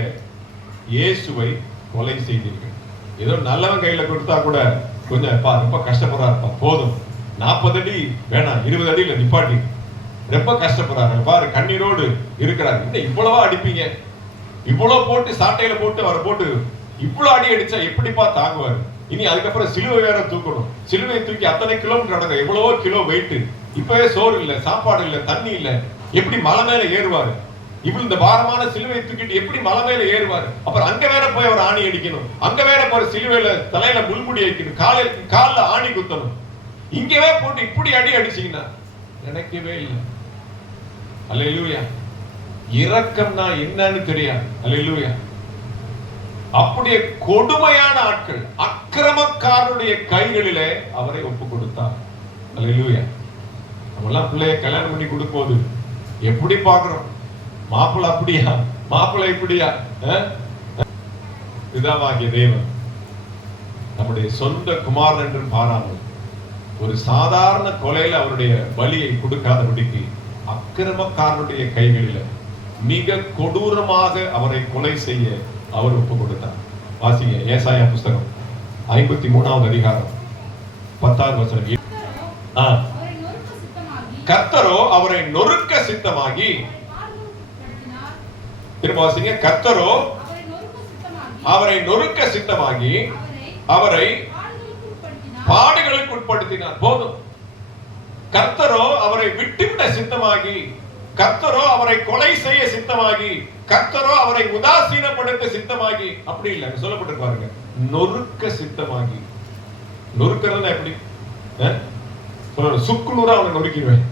இயேசுவை கொலை செய்தீர்கள். ஏதோ நல்லவன் கையில கொடுத்தா கூட கொஞ்சம் ரொம்ப கஷ்டப்படுறாருப்பா, போதும் 40 அடி வேணாம் 20 அடியில நிப்பாட்டி, ரொம்ப கஷ்டப்படுறாரு பாரு, கண்ணீரோடு இருக்கிறாரு. என்ன இவ்வளவா அடிப்பீங்க, இவ்வளவு போட்டு சாட்டையில போட்டு அவரை போட்டு இவ்வளவு அடி அடிச்சா எப்படிப்பா தாங்குவாரு? இனி அதுக்கப்புறம் சிலுவை வேற தூக்கணும், சிலுவை தூக்கி அத்தனை கிலோமீட்டர் நடக்க, எவ்வளவோ கிலோ வெயிட், இப்பவே சோறு இல்ல, சாப்பாடு இல்ல, தண்ணி இல்ல, எப்படி மலை மேல ஏறுவாரு? இவ்வளவு இந்த பாரமான சிலுவை தூக்கிட்டு எப்படி மலை மேல ஏறுவாரு? அப்புறம் அங்க வேற போய் அவர் ஆணி அடிக்கணும், அங்க வேற போய் சிலுவையில தலையில முள்முடி வைக்கணும், கால்ல ஆணி குத்தணும், இங்கவே போட்டு இப்படி அடி அடிச்சீங்கன்னா நினைக்கவே இல்லை. அல்லேலூயா. இரக்கம்னா என்னன்னு தெரியாது. அல்லேலூயா. அப்படியே கொடுமையான ஆட்கள், அக்கிரமக்காரருடைய கைகளிலே அவரை ஒப்பு கொடுத்தார். அல்லேலூயா. நம்ம எல்லாம் பிள்ளைய கல்யாணம் பண்ணி கொடுக்கும்போது எப்படி பாக்குறோம்? மாப்பிள்ளை அப்படியா, மாப்பிள்ளை இப்படியா? பிதாவாகிய தேவன் நம்முடைய சொந்த குமாரன் என்று பாராமல் ஒரு சாதாரண கொலையில அவருடைய பலியை கொடுக்காதபடிக்கு அக்கிரமக்காரனுடைய கைகளில மிக கொடூரமாக அவரை கொலை செய்ய அவர் ஒப்பு கொடுத்தார். வாசிங்க ஏசாயா புஸ்தகம் 53வது அதிகாரம் 10வது வசனம். கர்த்தரோ அவரை நொறுக்க சித்தமாகி, திரும்ப வாசிங்க, கர்த்தரோ அவரை நொறுக்க சித்தமாகி அவரை பாடுகளுக்கு உட்படுத்தினார். போதும். கர்த்தரோ அவரை விட்டுவிட சித்தமாகி, கர்த்தரோ அவரை கொலை செய்ய சித்தமாகி, கர்த்தரோ அவரை உதாசீனப்படுத்த சித்தமாகி. அப்படி இல்லை, சொல்லப்பட்டு பாருங்க, நொறுக்க சித்தமாகி. நொறுக்கிறதுனா எப்படி? சுக்குநூறா அவனை நொறுக்கிடுவேன்.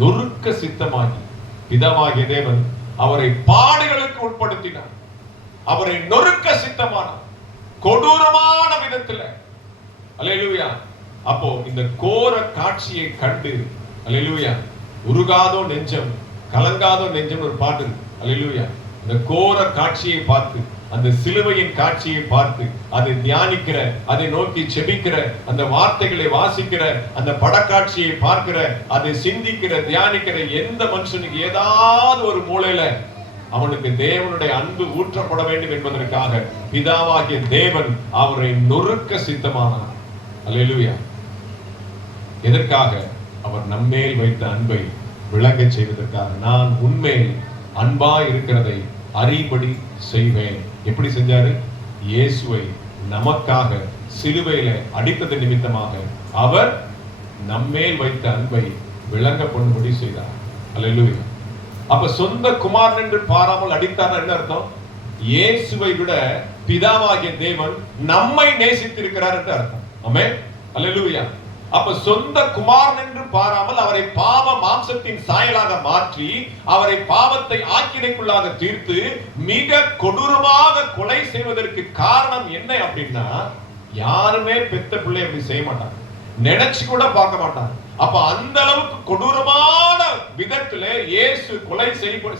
நொறுக்க சித்தமாகி பிதாவாகிய தேவன் அவரை பாடுகளுக்கு உட்படுத்தினார். அவரை நொறுக்க சித்தமானார் கொடூரமான விதத்துல. அல்லேலூயா. அப்போ இந்த கோர காட்சியை கண்டு, அல்லேலூயா, உருகாதோ நெஞ்சம் கலங்காதோ நெஞ்சம் ஒரு பாட்டு. அல்லேலூயா. இந்த கோர காட்சியை பார்த்து, அந்த சிலுவையின் காட்சியை பார்த்து அதை தியானிக்கிற, அதை நோக்கி செபிக்கிற, அந்த வார்த்தைகளை வாசிக்கிற, அந்த படக்காட்சியை பார்க்கிற, அதை சிந்திக்கிற, தியானிக்கிற எந்த மனுஷனுக்கு ஏதாவது ஒரு மூலையில அவனுக்கு தேவனுடைய அன்பு ஊற்றப்பட வேண்டும் என்பதற்காக பிதாவாகிய தேவன் அவரை நொறுக்க சித்தமானார். அல்லேலூயா. எதற்காக? அவர் நம்மேல் வைத்த அன்பை விளங்க செய்வதற்காக. நான் உண்மையில் அன்பா இருக்கிறதை அறிபடி செய்வேன். எப்படி செஞ்சாரு? இயேசுவை நமக்காக சிலுவையில அடித்தது நிமித்தமாக அவர் நம்மேல் வைத்த அன்பை விளங்க பண்ணும்படி செய்தார். அல்லேலூயா. அப்ப சொந்த குமாரன் என்று பாராமல் அடித்தார். என்ன அர்த்தம்? இயேசுவை விட பிதாவாகிய தேவன் நம்மை நேசித்திருக்கிறார் என்று அர்த்தம். ஆமென். அல்லேலூயா. அப்ப சொந்த குமாரன் என்று பாராமல் அவரை பாவ மாம்சத்தின் சாயலாக மாற்றி அவரை பாவத்தை ஆக்கினைக்குள்ளாக தீர்த்து மிக கொடூரமாக கொலை செய்வதற்கு காரணம் என்ன அப்படின்னா, யாருமே பெத்த பிள்ளை அப்படி செய்ய மாட்டாங்க, நினைச்சு கூட பார்க்க மாட்டாங்க. அப்ப அந்த அளவுக்கு கொடூரமான விதத்திலே இயேசு கொலை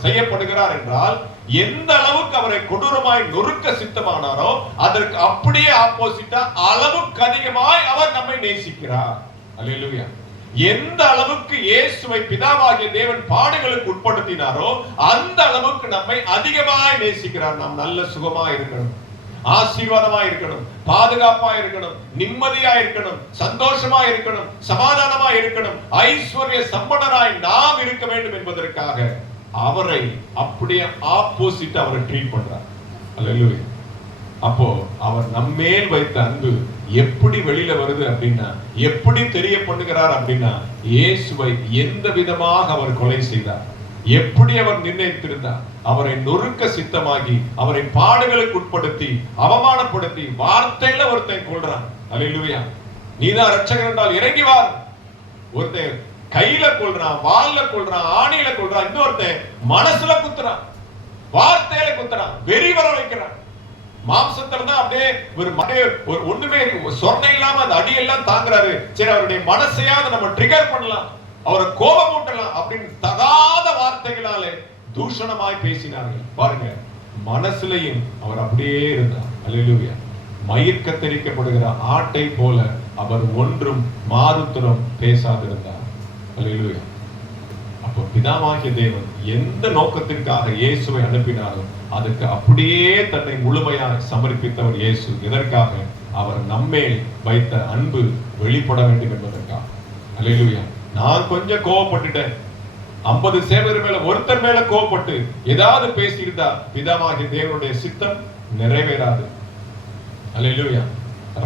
செய்யப்படுகிறார் என்றால் எந்த அளவுக்கு அவரை கொடூரமாய் நொறுக்க சித்தமானாரோ அதற்கு அப்படியே ஆப்போசிட்டா அளவுக்கு அதிகமாய் அவர் நம்மை நேசிக்கிறார். அல்லேலூயா. எந்த அளவுக்கு இயேசுவை பிதாவாகிய தேவன் பாடுகளுக்கு உட்படுத்தினாரோ அந்த அளவுக்கு நம்மை அதிகமாய் நேசிக்கிறார். நாம் நல்ல சுகமா இருக்கணும், ஆசீர்வாதமா இருக்கணும், பாதுகாப்பா இருக்கணும், நிம்மதியா இருக்கணும், சந்தோஷமா இருக்கணும், சமாதானமா இருக்கணும், ஐஸ்வர்ய சம்பன்னராய் நாம் இருக்க வேண்டும் என்பதற்காக அவரை அப்படியே ஆப்போசிட் அவரை ட்ரீட் பண்றார். அல்லேலூயா. அப்போ அவர் நம்மேல் வைத்த அன்பு எப்படி வெளியில வருது அப்படின்னா, எப்படி தெரிய பண்ணுகிறார் அப்படின்னா, இயேசுவை எந்த விதமாக அவர் கொலை செய்தார், எப்படி அவர் நிர்ணயித்திருந்தார், அவரை நொறுக்க சித்தமாகி அவரை பாடுகளுக்கு உட்படுத்தி அவமானப்படுத்தி வார்த்தையில ஒருத்தன் கொள்றான். அல்லேலூயா. நீதான் ரட்சகர் என்றால் இறங்கி வா. ஒருத்தன் கையில கொள்றான், வால்ல கொள்றான், ஆணியில கொள்றான், இன்னொருத்தன் மனசுல குத்துறான், வார்த்தையில குத்துறான், வெறி வர வைக்கிறான். மாம்சத்துல தான் அப்படியே ஒரு ஒண்ணுமே சொன்ன இல்லாம அந்த அடியெல்லாம் தாங்குறாரு. சரி, அவருடைய மனசையாவது நம்ம ட்ரிகர் பண்ணலாம், அவரை கோபம் ஊட்டலாம் அப்படின்னு தகாத வார்த்தைகளாலே தூஷணமாய் பேசினார்கள். பாருங்க, மனசுலையும் அவர் அப்படியே இருந்தார். அல்லேலூயா. மயிர் கத்தரிக்கப்படுகிற ஆட்டை போல அவர் ஒன்றும் மாறுத்தரம் பேசாதிருந்தார். அல்லேலூயா. அப்போ பிதாவாகிய தேவன் எந்த நோக்கத்திற்காக இயேசுவை அனுப்பினாலும் அதுக்கு அப்படியே தன்னை முழுமையாக சமர்ப்பித்தவர் இயேசு. எதற்காக? அவர் நம்மேல் வைத்த அன்பு வெளிப்பட வேண்டும் என்பதற்காக. அல்லேலூயா. நான் கொஞ்சம் கோவப்பட்டுட்டேன், 50 சேவகர் மேல ஒருத்தர் மேல கோவப்பட்டு ஏதாவது பேசியிருந்தா பிதாவாகிய தேவனுடைய சித்தம் நிறைவேறாது. அல்லேலூயா.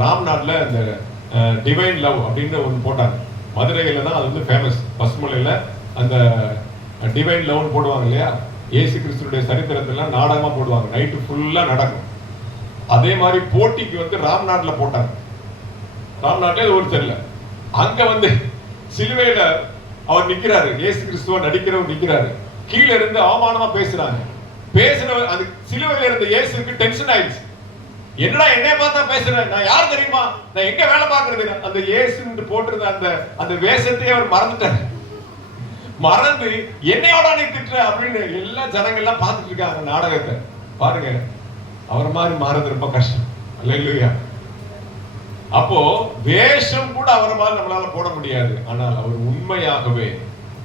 ராம்நாட்ல அந்த டிவைன் லவ் அப்படின்னு ஒன்று போட்டாங்க. மதுரையில தான் அது வந்து ஃபேமஸ். பசுமலையில அந்த டிவைன் லவ்னு போடுவாங்க இல்லையா, இயேசு கிறிஸ்துடைய சரித்திரத்தெல்லாம் நாடகமா போடுவாங்க, நைட்டு ஃபுல்லா நடக்கும். அதே மாதிரி போட்டிக்கு வந்து ராம்நாட்ல போட்டாங்க. ராம்நாட்ல ஒரு தெரியல, அங்க வந்து சிலுவையில அவர் நிக்கிறாரு, இயேசு கிறிஸ்துவ நடிக்கிறவர் நிக்கிறாரு, கீழ இருந்து அவமானமா பேசுறாங்க. பேசுறவர் அது சிலுவையில இருந்த இயேசுக்கு டென்ஷன் ஆயிடுச்சு. என்னடா என்னைய பார்த்தா பேசுறேன், நான் யார் தெரியுமா, நான் எங்க வேலை பார்க்கறது, அந்த இயேசு போட்டிருந்த அந்த வேஷத்தையே அவர் மறந்துட்டாரு. மறந்து என்னையோட நீ திட்டுற அப்படின்னு எல்லா ஜனங்கள்லாம் பார்த்துட்டு இருக்காங்க நாடகத்தை. பாருங்க, அவர் மாதிரி மாறது ரொம்ப கஷ்டம். அல்லேலூயா. அப்போ வேஷம் கூட அவர் மாதிரி நம்மளால போட முடியாது. ஆனால் அவர் உண்மையாகவே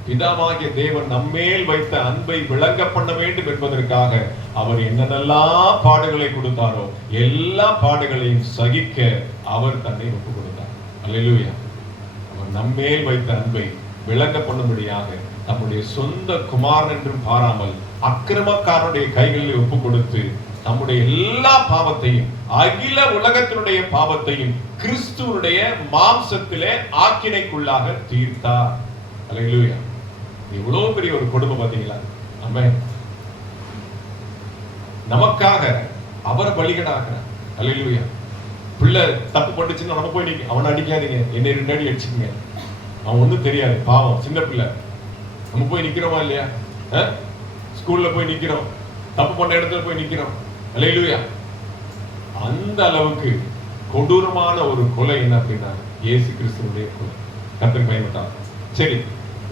பிதாவாகிய தேவன் நம்மேல் வைத்த அன்பை விளங்க பண்ண வேண்டும் என்பதற்காக அவர் என்னென்னலாம் பாடுகளை கொடுத்தாரோ எல்லா பாடுகளையும் சகிக்க அவர் தன்னை ஒப்பு கொடுத்தார். அல்லேலூயா. அவர் நம்மேல் வைத்த அன்பை விளங்க பண்ணும்படியாக நம்முடைய சொந்த குமாரன் என்றும் பாராமல் அக்கிரமக்காரனுடைய கைகளில் ஒப்பு கொடுத்து நம்முடைய எல்லா பாவத்தையும், அகில உலகத்தினுடைய பாவத்தையும் கிறிஸ்துவனுடைய மாம்சத்திலே ஆக்கினைக்குள்ளாக தீர்த்தார். அல்லேலூயா. எவ்வளவு பெரிய ஒரு குடும்பம் பாத்தீங்களா? ஆமென். நமக்காக அவரை பலிகடாக்குறார். அல்லேலூயா. பிள்ளை தப்பு பண்ணிச்சுன்னா நம்ம போய் அவனை அடிக்காதீங்க, என்னை 2 அடி அடிச்சுங்க, அவன் ஒன்றும் தெரியாது, பாவம், சின்ன பிள்ளை. நம்ம போய் நிக்கிறோமா இல்லையா? ஸ்கூல்ல போய் நிக்கிறோம், தப்பு பண்ண இடத்துல போய் நிக்கிறோம். அல்லேலூயா. அந்த அளவுக்கு கொடூரமான ஒரு கொலை என்ன அப்படின்னா இயேசு கிறிஸ்துவுடைய கொலை. கர்த்தருக்கு பயன்பட்டார். சரி,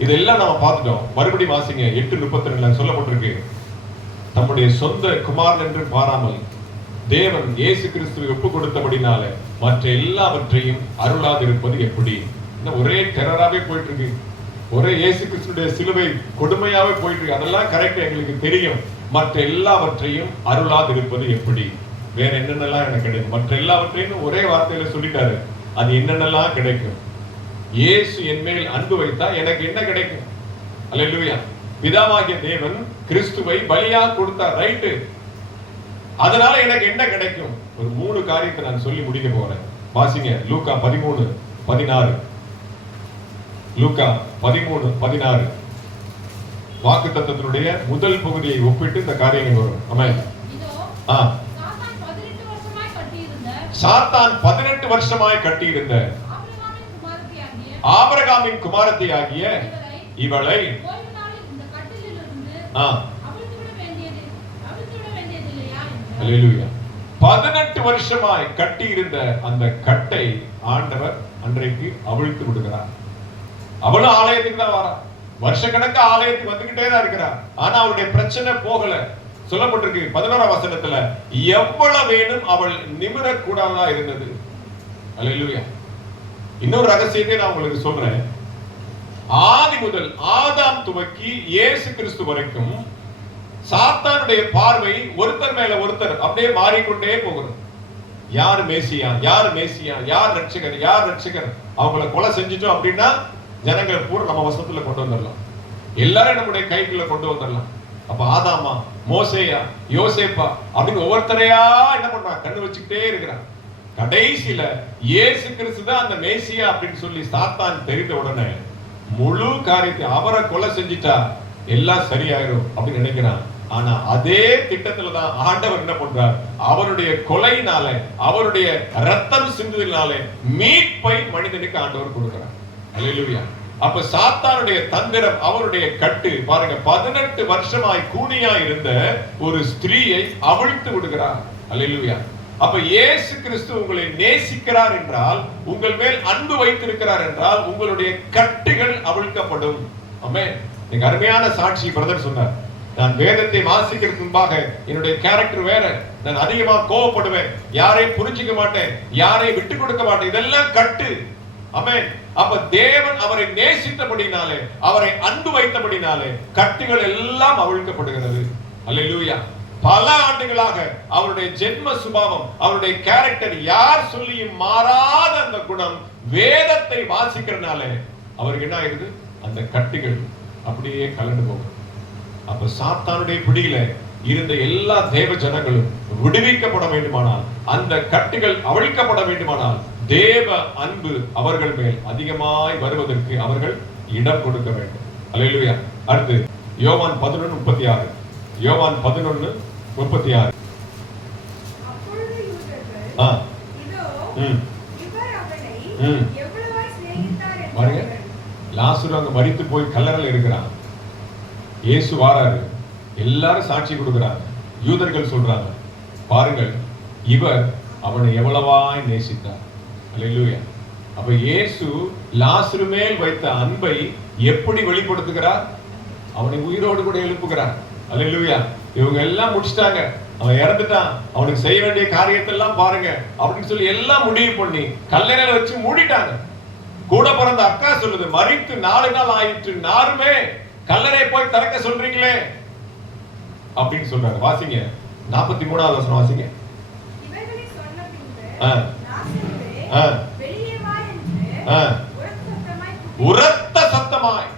இதெல்லாம் நாம பார்த்துட்டோம். மறுபடியும் வாசிங்க 8:32 சொல்லப்பட்டிருக்கு, தம்முடைய சொந்த குமாரன் என்று பாராமல் தேவன் இயேசு கிறிஸ்துவை ஒப்பு கொடுத்தபடினால மற்ற எல்லாவற்றையும் அருளாதிருப்பது எப்படி? ஒரே டெரராவே போயிட்டு இருக்கு, ஒரே இயேசு கிறிஸ்துடைய சிலுவை கொடுமையாவே போயிட்டு இருக்கு. அதெல்லாம் கரெக்ட், எங்களுக்கு தெரியும். மற்ற எல்லாவற்றையும் அருளாதிருப்பது எப்படி? வேற என்னென்னலாம் எனக்கு கிடைக்கும்? மற்ற எல்லாவற்றையும் ஒரே வார்த்தையில சொல்லிட்டாரு. அது என்னென்னலாம் கிடைக்கும்? இயேசு என் மேல் அன்பு வைத்தா எனக்கு என்ன கிடைக்கும்? அல்லேலூயா. பிதாவாகிய தேவன் கிறிஸ்துவை பலியா கொடுத்தார், ரைட்டு. அதனால எனக்கு என்ன கிடைக்கும்? ஒரு 3 காரியத்தை நான் சொல்லி முடிக்க போறேன். வாசிங்க லூக்கா 13:16. லூக்கா 13:16 வாக்குத்தத்தத்தினுடைய முதல் பகுதியை ஒப்பிட்டு இந்த காரியங்கள் வரும். ஆமென். சாத்தான் 18 வருஷமாய் கட்டியிருந்த ஆபிரகாமின் குமாரத்தி ஆகிய இவளை 18 வருஷமாய் கட்டியிருந்த அந்த கட்டை ஆண்டவர் அன்றைக்கு அவிழ்த்து விடுகிறார். அவளும் ஆலயத்துக்கு தான் வரா, வருஷக்கணக்கு ஆலயத்துக்கு வந்துகிட்டே தான் இருக்கிறார். ஆனா அவருடைய பிரச்சனை போகல. சொல்லப்பட்டிருக்கு 11ஆம் வசனத்துல, எவ்வளவு வேணும் அவள் நிமிரக்கூடாதா இருந்தது. அல்லேலூயா. இன்னொரு ரகசியத்தை நான் உங்களுக்கு சொல்றேன். ஆதி முதல் ஆதாம் துவக்கி இயேசு கிறிஸ்து வரைக்கும் சாத்தானுடைய பார்வை ஒருத்தர் மேல ஒருத்தர் அப்படியே மாறிக்கொண்டே போகிறது. யார் மேசியா, யார் மேசியா, யார் ரட்சகர், யார் ரட்சகர். அவங்களை கொலை செஞ்சிட்டோம் அப்படின்னா ஜனங்கள் பூரா நம்ம வசத்துல கொண்டு வந்துடலாம், எல்லாரும் நம்முடைய கைக்குள்ள கொண்டு வந்துடலாம். அப்ப ஆதாமா, மோசேயா, யோசேப்பா அப்படின்னு ஒவ்வொருத்தரையா என்ன பண்றான்? கண்ணு வச்சுக்கிட்டே இருக்கிறான். கடைசியில இயேசு கிறிஸ்து தான் அந்த மேசியா அப்படின்னு சொல்லி சாத்தான் தெரிந்த உடனே முழு காரியத்தை அவரை கொலை செஞ்சிட்டா எல்லாம் சரியாயிரும் அப்படின்னு நினைக்கிறான். ஆனா அதே திட்டத்துல தான் ஆண்டவர் என்ன பண்றார்? அவருடைய கொலையினால, அவருடைய ரத்தம் சிந்துதலினால மீட்பை மனிதனுக்கு ஆண்டவர் கொடுக்கிறார். அல்லேலூயா. அப்ப சாத்தானுடைய தந்திரம், அவருடைய கட்டு பாருங்க, 18 வருஷமாய் கூனியா இருந்த ஒரு ஸ்திரீயை அவிழ்த்து விடுகிறார். அல்லேலூயா. அப்ப இயேசு கிறிஸ்து உங்களை நேசிக்கிறார் என்றால், உங்கள் மேல் அன்பு வைத்திருக்கிறார் என்றால், உங்களுடைய கட்டுகள் அவிழ்க்கப்படும். ஆமென். எனக்கு அருமையான சாட்சி பிரதர் சொன்னார். நான் வேதத்தை வாசிக்கிறதுக்கு முன்பாக என்னுடைய கேரக்டர் வேற, நான் அதிகமா கோவப்படுவேன், யாரையும் புரிஞ்சிக்க மாட்டேன், யாரையும் விட்டு கொடுக்க மாட்டேன், இதெல்லாம் கட்டு. ஆமென். அப்ப தேவன் அவரை நேசித்தபடினாலே, அவரை அன்பு வைத்தபடினாலே கட்டுகள் எல்லாம் அவிழ்க்கப்படுகிறது. அல்லேலூயா. பல ஆண்டுகளாக அவருடைய ஜென்ம சுபாவம், அவருடைய கேரக்டர் யார் சொல்லியும் மாறாத அந்த குணம் வேதத்தை வாசிக்கிறனாலே அவருக்கு என்ன ஆயிருது? அந்த கட்டுகள் அப்படியே கலந்து போகும். அப்ப சாத்தானுடைய பிடியில இருந்த எல்லா தேவ ஜனங்களும் விடுவிக்கப்பட வேண்டுமானால், அந்த கட்டுகள் அவிழ்க்கப்பட வேண்டுமானால், தேவ அன்பு அவர்கள் மேல் அதிகமாய் வருவதற்கு அவர்கள் இடம் கொடுக்க வேண்டும். அல்லேலூயா. அடுத்து யோவான் 11:36. யோவான் 11:36. லாசரு அங்க மரித்து போய் கல்லறையில் இருக்கிறான். இயேசு வாராரு, எல்லாரும் சாட்சி கொடுக்கிறாங்க. யூதர்கள் சொல்றாங்க, பாருங்கள் இவர் அவனை எவ்வளவாய் நேசித்தார். அல்லேலூயா. அப்ப இயேசு லாசரு மேல் வைத்த அன்பை எப்படி வெளிப்படுத்துகிறார்? அவனை உயிரோடு கூட எழுப்புகிறார். அல்லேலூயா. இவங்க எல்லாம் முடிச்சிட்டாங்க, அவன் இறந்துட்டான், அவனுக்கு செய்ய வேண்டிய காரியத்தை எல்லாம் பாருங்க அப்படின்னு சொல்லி எல்லாம் முடிவு பண்ணி கல்லறையில வச்சு மூடிட்டாங்க. கூட பிறந்த அக்கா சொல்லுது, மரித்து 4 நாள் ஆயிற்று, நாருமே கல்லறை போய் திறக்க சொல்றீங்களே அப்படின்னு சொல்றாரு. வாசிங்க 43வது வசனம் வாசிங்க. உரத்த சத்தமாய்.